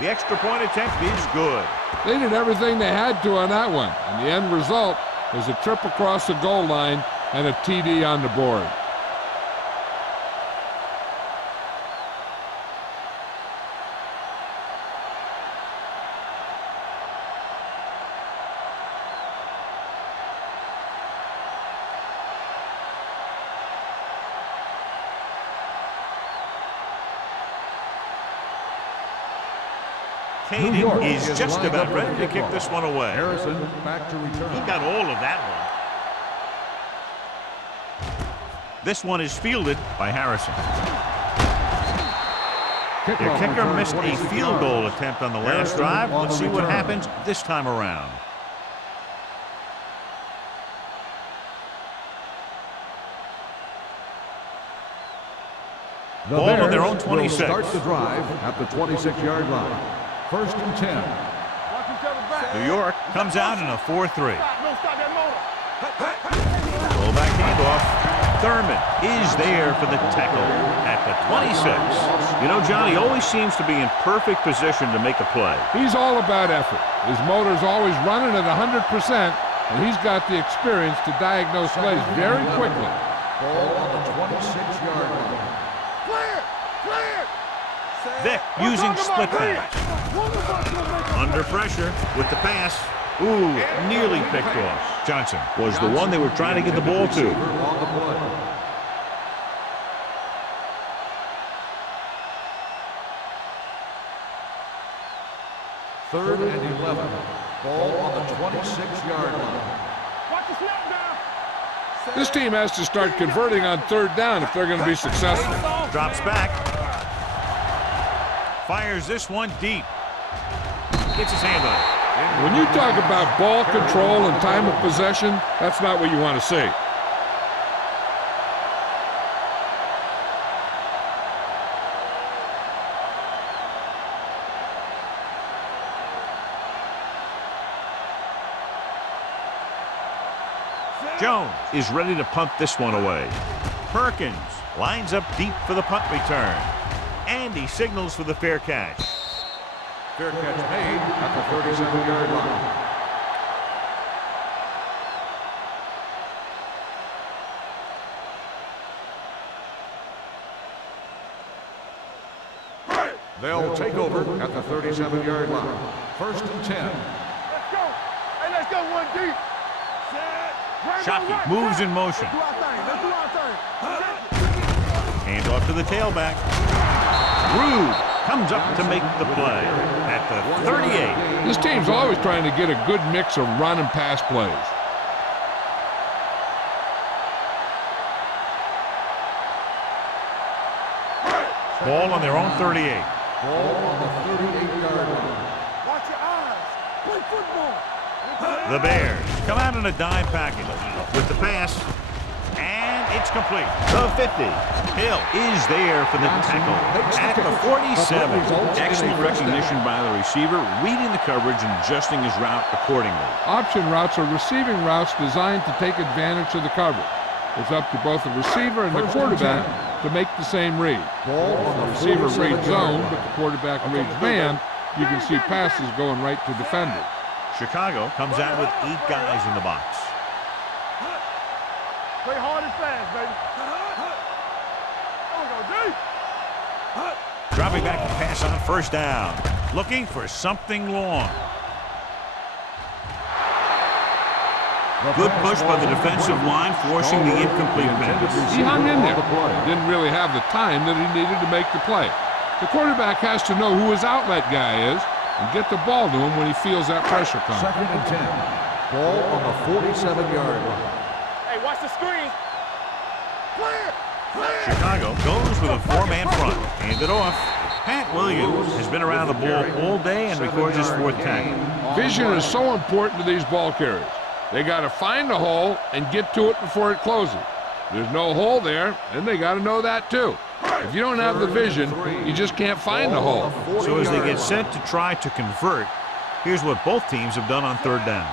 The extra point attempt is good. They did everything they had to on that one, and the end result is a trip across the goal line and a TD on the board. Caden is just about ready to kick this one away. Harrison back to return. He got all of that one. This one is fielded by Harrison. Their kicker missed a field goal attempt on the last drive. Let's see what happens this time around. Ball on their own 26. Start the drive at the 26-yard line. First and 10. Watch each other back. New York comes out in a 4-3. No, stop that motor. Fullback handoff. Thurman is there for the tackle at the 26. You know, Johnny always seems to be in perfect position to make a play. He's all about effort. His motor's always running at 100%, and he's got the experience to diagnose plays very quickly. Ball on the 26-yard line. Clear! Clear! Vic using split pass. Under pressure with the pass. Ooh, nearly picked off. Johnson was the one they were trying to get the ball to. On the play. Third and 11. Ball on the 26-yard line. Watch the snap down. This team has to start converting on third down if they're going to be successful. Drops back. Fires this one deep. Gets his hand on it. When you talk about ball control and time of possession, that's not what you want to see. Jones is ready to punt this one away. Perkins lines up deep for the punt return. And he signals for the fair catch. Fair catch made at the 37-yard line. They'll take over at the 37-yard line. First and 10. Let's go. Hey, let's go one deep. Shockey moves in motion. Let's do our thing. Let's do our thing. Hand off to the tailback. Rude comes up to make the play at the 38. This team's always trying to get a good mix of run and pass plays. Ball on their own 38. Ball on the 38-yard line. Watch your eyes. Play football. The Bears come out in a dime package with the pass, and it's complete. The 50. Hill is there for the tackle at the 47. Excellent recognition by the receiver, reading the coverage and adjusting his route accordingly. Option routes are receiving routes designed to take advantage of the coverage. It's up to both the receiver and the quarterback to make the same read. If the receiver reads zone, but the quarterback reads man, you can see passes going right to defenders. Chicago comes out with 8 guys in the box. Play hard and fast, baby. There we go, deep. Dropping back to pass on first down. Looking for something long. Good push by the defensive line, forcing the incomplete pass. He hung in there. He didn't really have the time that he needed to make the play. The quarterback has to know who his outlet guy is and get the ball to him when he feels that pressure coming. 2nd and 10. Ball on the 47-yard line. Hey, watch the screen. Clear. Chicago goes with a 4-man front. Hand it off. Pat Williams has been around the ball all day and records his 4th tackle. Vision is so important to these ball carriers. They got to find a hole and get to it before it closes. There's no hole there, and they got to know that too. If you don't have the vision, you just can't find the hole. So as they get set to try to convert, here's what both teams have done on 3rd down.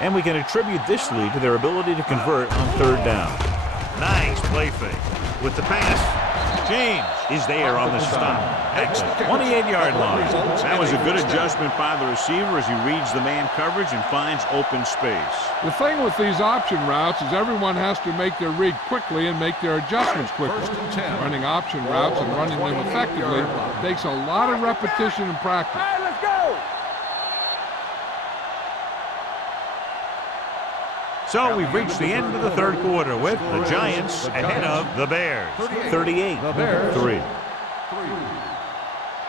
And we can attribute this lead to their ability to convert on 3rd down. Nice play fake. With the pass, James is there on the stop at the 28-yard line. That was a good adjustment by the receiver as he reads the man coverage and finds open space. The thing with these option routes is everyone has to make their read quickly and make their adjustments quickly. Running option routes and running them effectively takes a lot of repetition and practice. Hey, let's go. So we've reached the end of the 3rd quarter with the Giants ahead of the Bears, 38-3.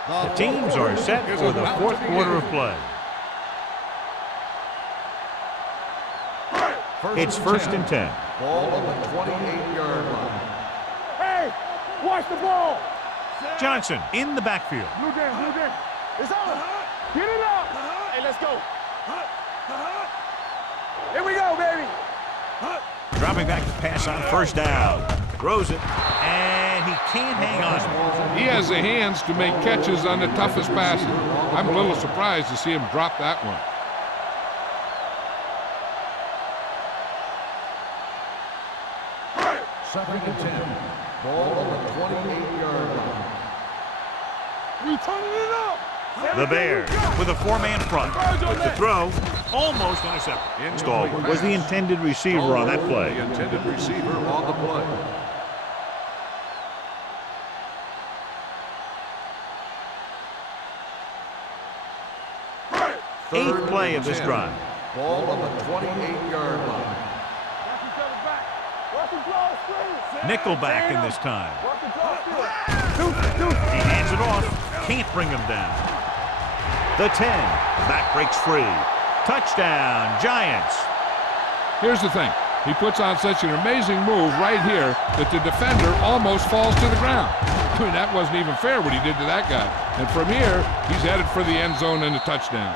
The teams are set for the 4th quarter of play. It's 1st and 10. Ball on the 28-yard line. Hey, watch the ball. Johnson in the backfield. Blue down. It's on. Get it up. Hey, let's go. Here we go, baby. Dropping back to pass on 1st down. Throws it, and he can't hang on. He has the hands to make catches on the toughest passes. I'm a little surprised to see him drop that one. Second and 10. Ball on the 28-yard line. We turning it up. The Bears with a 4-man front. The throw almost intercepted. Stahl was the intended receiver on that play. The intended receiver on the play. Eighth play of this drive. Ball on the 28-yard line. Nickelback in this time. He He hands it off. Can't bring him down. The 10. Back breaks free. Touchdown, Giants. Here's the thing. He puts on such an amazing move right here that the defender almost falls to the ground. I mean, that wasn't even fair what he did to that guy. And from here, he's headed for the end zone and a touchdown.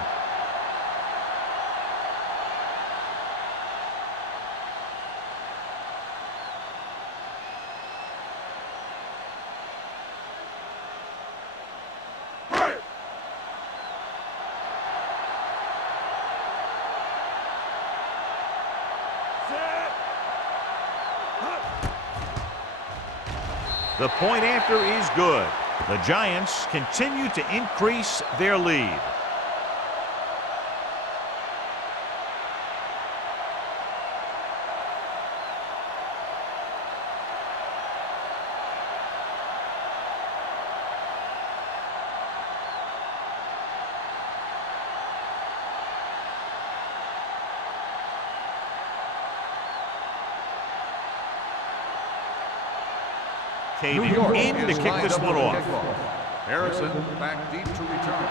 The point after is good. The Giants continue to increase their lead. New York in to is kick lined this up one for the off. kickoff. Harrison back deep to return.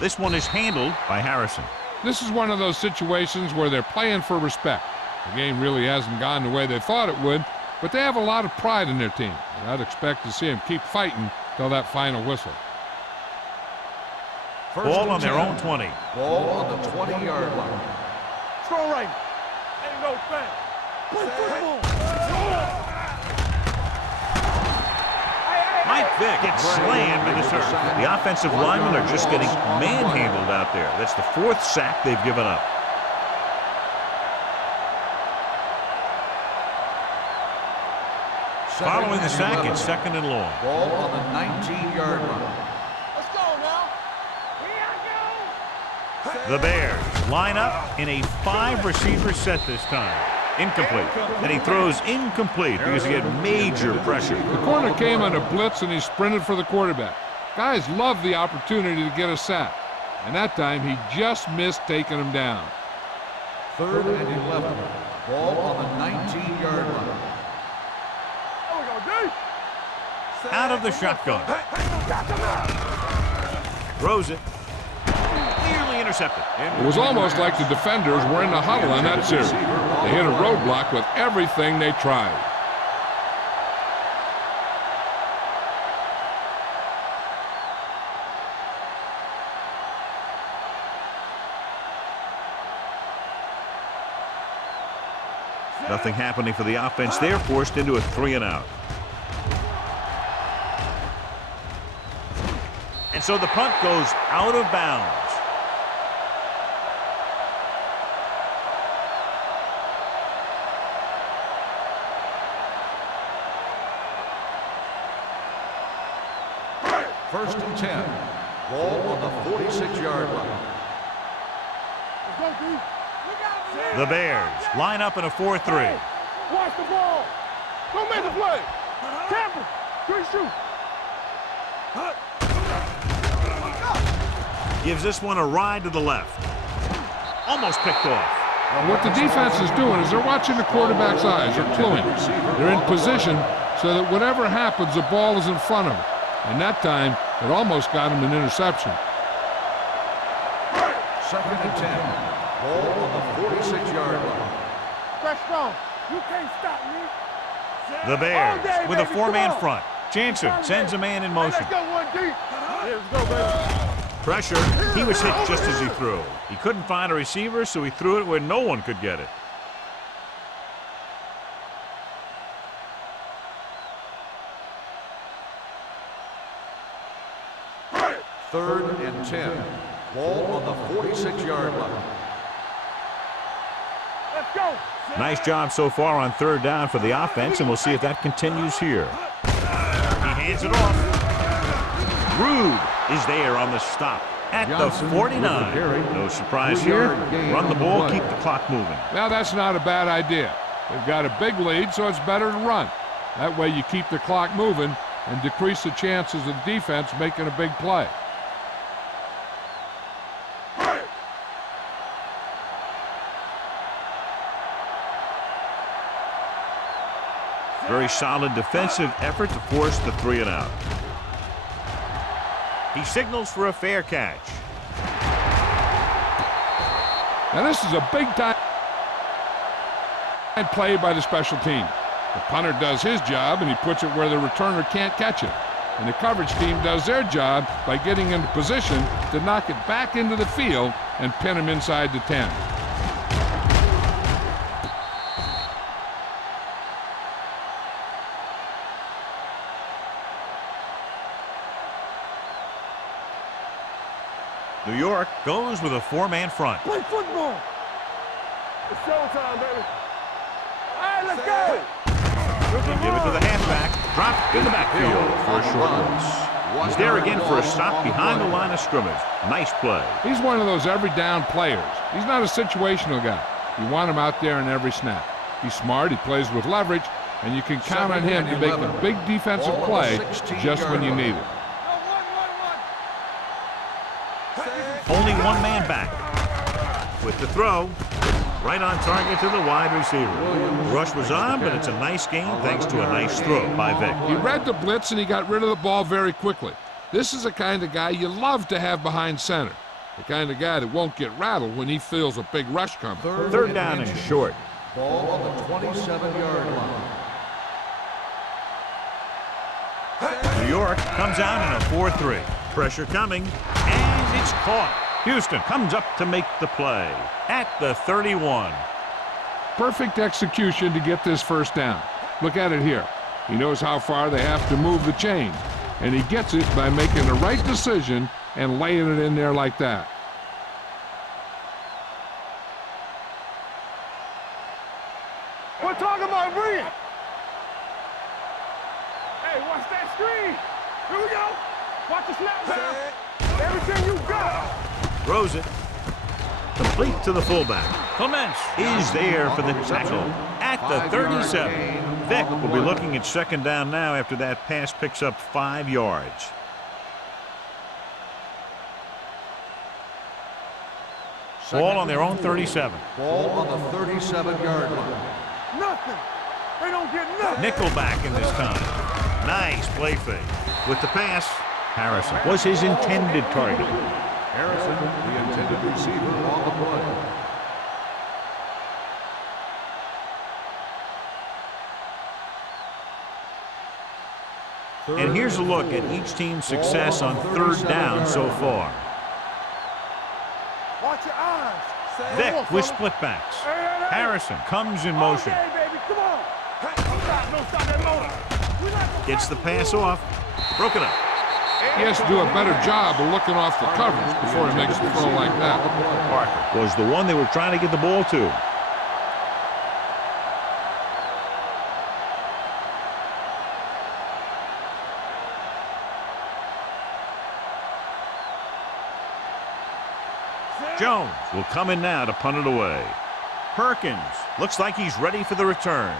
This one is handled by Harrison. This is one of those situations where they're playing for respect. The game really hasn't gone the way they thought it would, but they have a lot of pride in their team. And I'd expect to see them keep fighting till that final whistle. Ball on their own 20. Ball on the 20-yard line. Strong right. Ain't no fan. Play football. Mike Vick gets slammed in the turf. The offensive linemen are just getting manhandled out there. That's the 4th sack they've given up. Following the sack, it's 2nd and long. Ball on the 19-yard line. Let's go now. Here I go. The Bears line up in a 5-receiver set this time. Incomplete. And he throws incomplete because he had major pressure. The corner came on a blitz and he sprinted for the quarterback. Guys love the opportunity to get a sack. and that time he just missed taking him down. 3rd and 11. Ball on the 19-yard line. There we go, D. Out of the shotgun. Throws it. Clearly intercepted. It was almost like the defenders were in the huddle on that series. They hit a roadblock with everything they tried. Nothing happening for the offense. They're forced into a 3-and-out. And so the punt goes out of bounds. First and 10. Ball on the 46-yard line. Let's go, D. The Bears line up in a 4-3. Watch the ball. Don't make the play. Tampa. Good shoot. Gives this one a ride to the left. Almost picked off. What the defense is doing is they're watching the quarterback's eyes. They're cluing. They're in position so that whatever happens, the ball is in front of them. And that time, it almost got him an interception. 2nd and 10. Ball on the 46-yard line. Fresh strong. You can't stop me. The Bears day, with a baby. 4-man Come on. front. Jansen sends a man in motion. Let's go, one deep. Here, let's go, baby. Pressure. He was hit just as he threw. He couldn't find a receiver, so he threw it where no one could get it. Third and 10. Ball on the 46-yard line. Let's go. Nice job so far on 3rd down for the offense, and we'll see if that continues here. He hands it off. Rude is there on the stop at the 49. No surprise here. Run the ball, keep the clock moving. Now, that's not a bad idea. They've got a big lead, so it's better to run. That way you keep the clock moving and decrease the chances of the defense making a big play. Very solid defensive effort to force the 3-and-out. He signals for a fair catch. Now, this is a big-time play by the special team. The punter does his job, and he puts it where the returner can't catch it. And the coverage team does their job by getting into position to knock it back into the field and pin him inside the 10. New York goes with a 4-man front. Play football. It's showtime, baby. All right, let's go. They give it to the halfback. Dropped in the backfield for a short loss. He's there again for a stop behind the line of scrimmage. Nice play. He's one of those every down players. He's not a situational guy. You want him out there in every snap. He's smart, he plays with leverage, and you can count on him to make the big defensive play just when you need it. Only 1 man back. With the throw, right on target to the wide receiver. Rush was on, but it's a nice gain thanks to a nice throw by Vick. He read the blitz and he got rid of the ball very quickly. This is the kind of guy you love to have behind center. The kind of guy that won't get rattled when he feels a big rush coming. 3rd down and short. Ball on the 27-yard line. New York comes out in a 4-3. Pressure coming, and it's caught. Houston comes up to make the play at the 31. Perfect execution to get this first down. Look at it here. He knows how far they have to move the chain, and he gets it by making the right decision and laying it in there like that. We're talking about bringing. Hey, watch that screen. Here we go. Watch the snap down. Everything you got. Throws it. Complete to the fullback. Clements is there for the tackle at the 37. Vick will be looking at 2nd down now after that pass picks up 5 yards. Ball on their own 37. Ball on the 37-yard line. Nothing. They don't get nothing. Nickelback in this time. Nice play fake. With the pass, Harrison was his intended target. Harrison, the intended receiver on the play. And here's a look at each team's success on third down so far. Watch your eyes. Vick with split backs. Harrison comes in motion. Okay, baby, come on. Don't stop that motor. Gets the pass off. Broken up. He has to do a better job of looking off the coverage before he makes a throw like that. Parker was the one they were trying to get the ball to. Jones will come in now to punt it away. Perkins looks like he's ready for the return.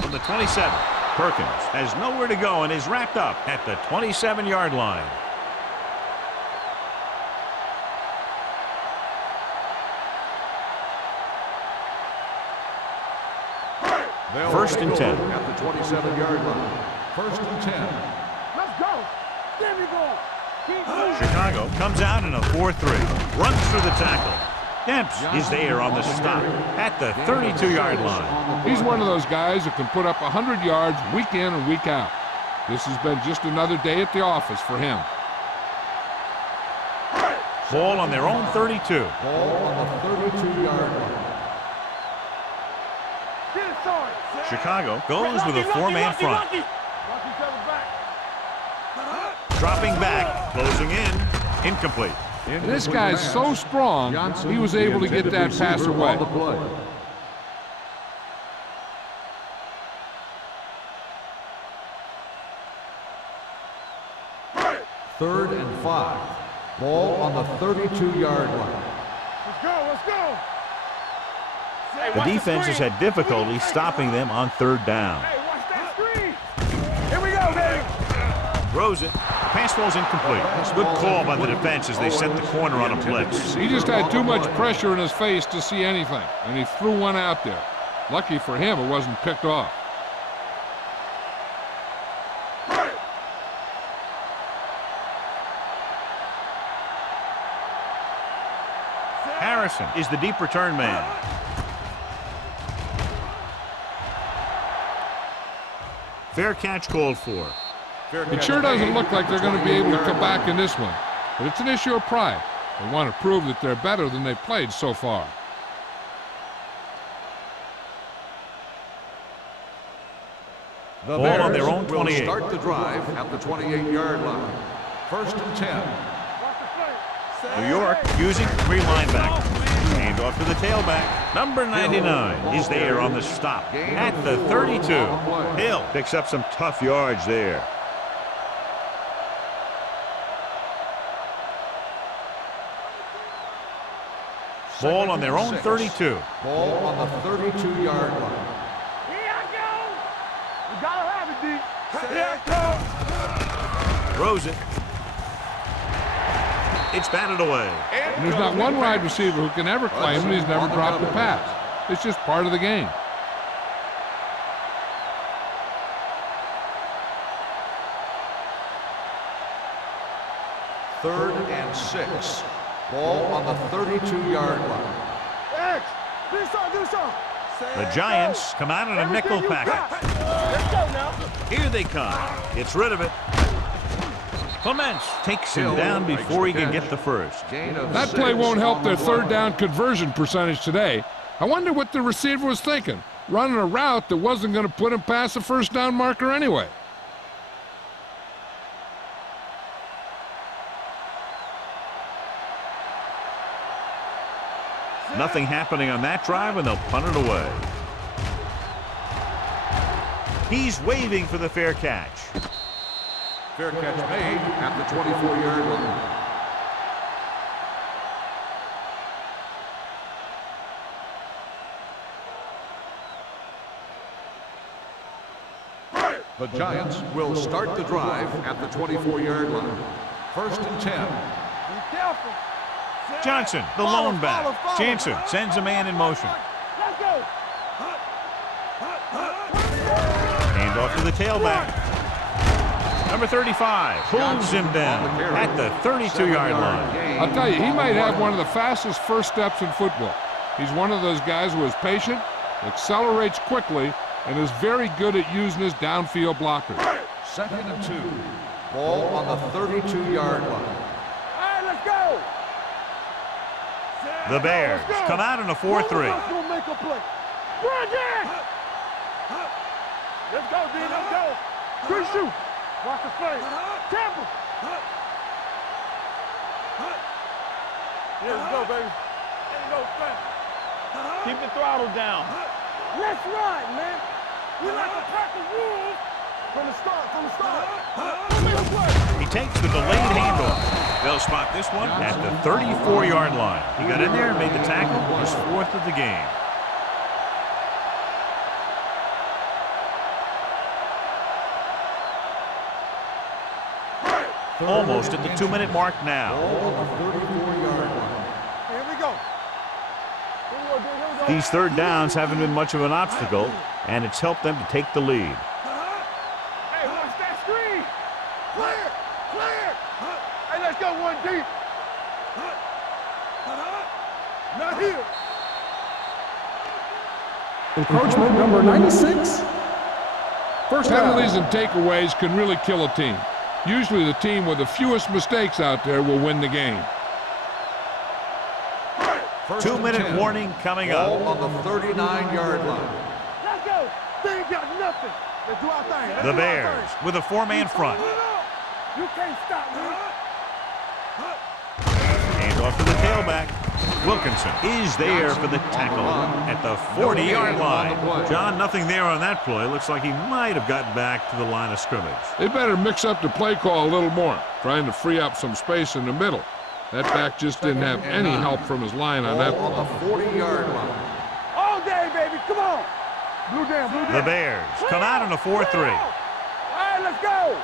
From the 27, Perkins has nowhere to go and is wrapped up at the 27-yard line. First and 10. At the 27-yard line. First and 10. Let's go. There we go. Keep moving. Chicago comes out in a 4-3. Runs through the tackle. Demps is there on the stop at the 32-yard line. He's one of those guys who can put up 100 yards week in and week out. This has been just another day at the office for him. Ball on their own 32. Ball on the 32-yard line. Get it started. Chicago goes with a four-man front. Watch each other back. Dropping back, closing in, incomplete. This guy's so strong, he was able to get that pass away. Third and 5. Ball on the 32-yard line. Let's go. Let's go. The defense has had difficulty stopping them on third down. Hey, watch that screen. Here we go, baby. Throws it. Pass ball's incomplete. Good call by the defense as they set the corner on a blitz. He just had too much pressure in his face to see anything, and he threw one out there. Lucky for him, it wasn't picked off. Harrison is the deep return man. Fair catch called for. It sure doesn't look like they're going to be able to come back in this one, but it's an issue of pride. They want to prove that they're better than they've played so far. The Ball Bears on their own 28. will start the drive at the 28-yard line. First and 10. New York using three linebackers. Hand off to the tailback. Number 99 is there on the stop at the 32. Hill picks up some tough yards there. Ball on their own 32. Ball on the 32-yard line. Here I go. We gotta have it, D. Here I go. Throws it. It's batted away. And there's not one wide receiver who can ever claim that he's never dropped a pass. It's just part of the game. Third and 6. Ball on the 32-yard line. X, do something. The Giants come out in a nickel package. Let's go now. Here they come. Gets rid of it. Clements takes him down before he can get the first. That play won't help their third down conversion percentage today. I wonder what the receiver was thinking, running a route that wasn't going to put him past the first down marker anyway. Nothing happening on that drive, and they'll punt it away. He's waving for the fair catch. Fair catch made at the 24-yard line. The Giants will start the drive at the 24-yard line. 1st and 10. Be careful. Johnson, the lone back. Jansen sends a man in motion. Let's go. Hand off to the tailback. Number 35 pulls him down at the 32-yard line. I'll tell you, he might have one of the fastest first steps in football. He's one of those guys who is patient, accelerates quickly, and is very good at using his downfield blockers. 2nd and 2. Ball on the 32-yard line. All right, let's go. The Bears come out in a 4-3. Let's go make a play. Run, Jack. Let's go, D. Let's go. Good shoot. Watch the play. Temple. Yeah, let's go, baby. There you go, fast. Keep the throttle down. Let's run, man. We like to practice rules from the start. He takes the delayed handoff. They'll spot this one at the 34-yard line. He got in there and made the tackle, his 4th of the game. Almost at the 2-minute mark now. Here we go. These third downs haven't been much of an obstacle, and it's helped them to take the lead. Hey, watch that screen. Clear. Hey, let's go one deep. Not here. Encroachment number 96. First down. Penalties and takeaways can really kill a team. Usually the team with the fewest mistakes out there will win the game. 2-minute warning coming up. Ball on the 39-yard line. Let's go. They ain't got nothing. Let's do our thing. Let's The do our Bears thing. with a 4-man front. You can't stop me. Hand off to the tailback. Wilkinson is there for the tackle at the 40-yard line. John, nothing there on that play. Looks like he might have gotten back to the line of scrimmage. They better mix up the play call a little more, trying to free up some space in the middle. That back just didn't have any help from his line on that Ball play. on the 40-yard line. All day, baby. Come on. Blue down. The Bears come out in a 4-3. All right, let's go.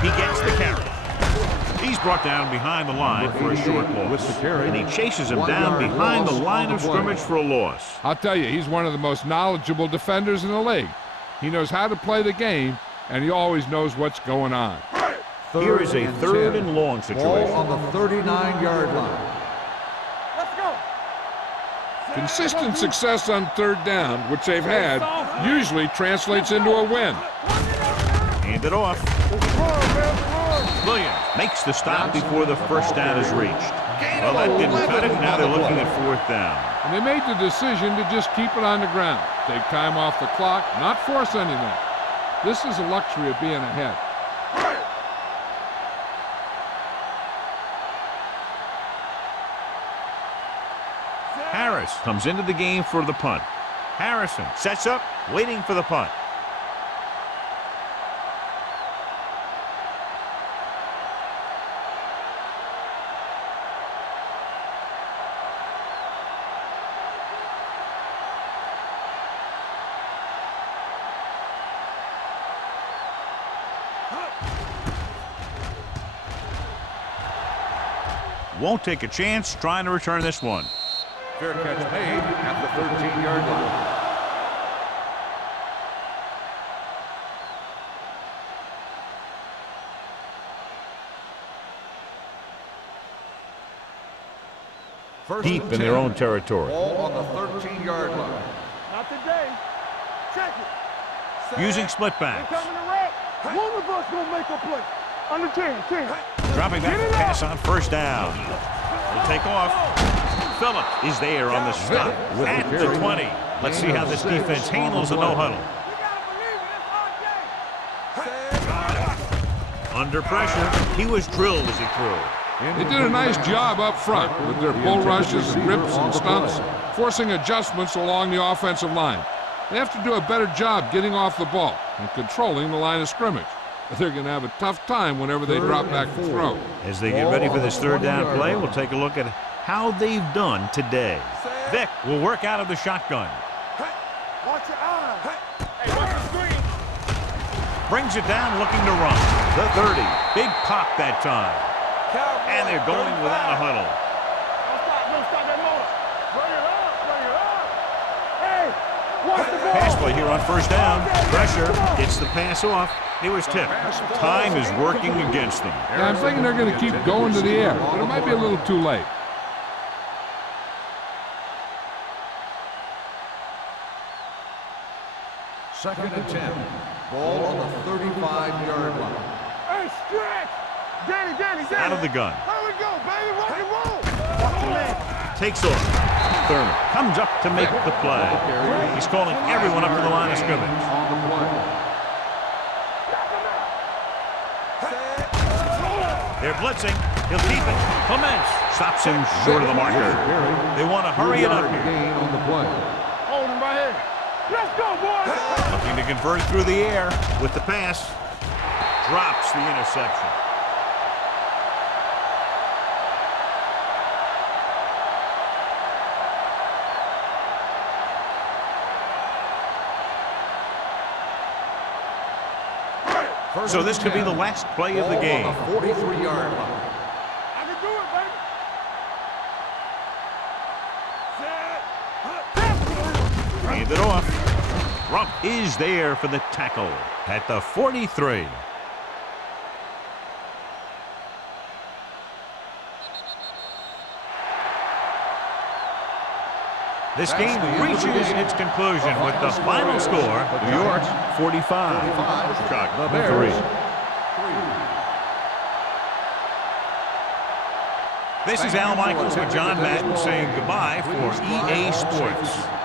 He gets the carry. He's brought down behind the line for a short loss. And he chases him down behind the line of scrimmage for a loss. I'll tell you, he's one of the most knowledgeable defenders in the league. He knows how to play the game, and he always knows what's going on. Here is a 3rd and long Ball situation. on the 39-yard line. Let's go. Consistent success on 3rd down, which they've had, usually translates into a win. Hand it off. Williams makes the stop before the first down is reached. Well, that didn't cut it. Now they're looking at 4th down. And they made the decision to just keep it on the ground. Take time off the clock, not force anything. This is the luxury of being ahead. Harris comes into the game for the punt. Harrison sets up, waiting for the punt. Won't take a chance trying to return this one. Fair catch made at the 13-yard line. Deep in their own territory. Ball on the 13-yard line. Not today. Check it. Using split They backs. coming to wreck. One of us gonna make a play. Under 10. Dropping back to pass on 1st down. Will take off. Phillip is there on the stop at the 20. Let's see how this defense handles a no-huddle. We gotta believe it. It's our day. Under pressure, he was drilled as he threw. They did a nice job up front with their bull rushes, grips, and stunts, forcing adjustments along the offensive line. They have to do a better job getting off the ball and controlling the line of scrimmage. They're going to have a tough time whenever they drop back to throw. As they get ready for this 3rd down play, we'll take a look at how they've done today. Vick will work out of the shotgun. Watch your eyes. Hey, watch the screen. Brings it down, looking to run. The 30. Big pop that time. And they're going without a huddle. Don't stop that motor. Bring it up, bring it up. Hey, watch the ball. Pass play here on first down. Pressure, gets the pass off. It was tipped. Time is working against them. Yeah, I'm thinking they're going to keep going to the air, but it might be a little too late. Second and 10. Ball on the 35-yard line. Hey, stretch. Danny. Out of the gun. How we go, baby? Rock and roll. Watch your man. Takes off. Thurman comes up to make the play. He's calling everyone up to the line of scrimmage. On the play. They're blitzing. He'll keep it. Clements stops him short of the marker. They want to hurry it up here. Gain on the play. Hold him right here. Let's go, boys. Looking to convert through the air with the pass. Drops the interception. So this could be the last play of the game. On the 43-yard line. I can do it, baby. Hand it off. Rump is there for the tackle at the 43. This game reaches its conclusion with the final score, New York 45, Chicago 3. This is Al Michaels with John Madden saying goodbye for EA Sports.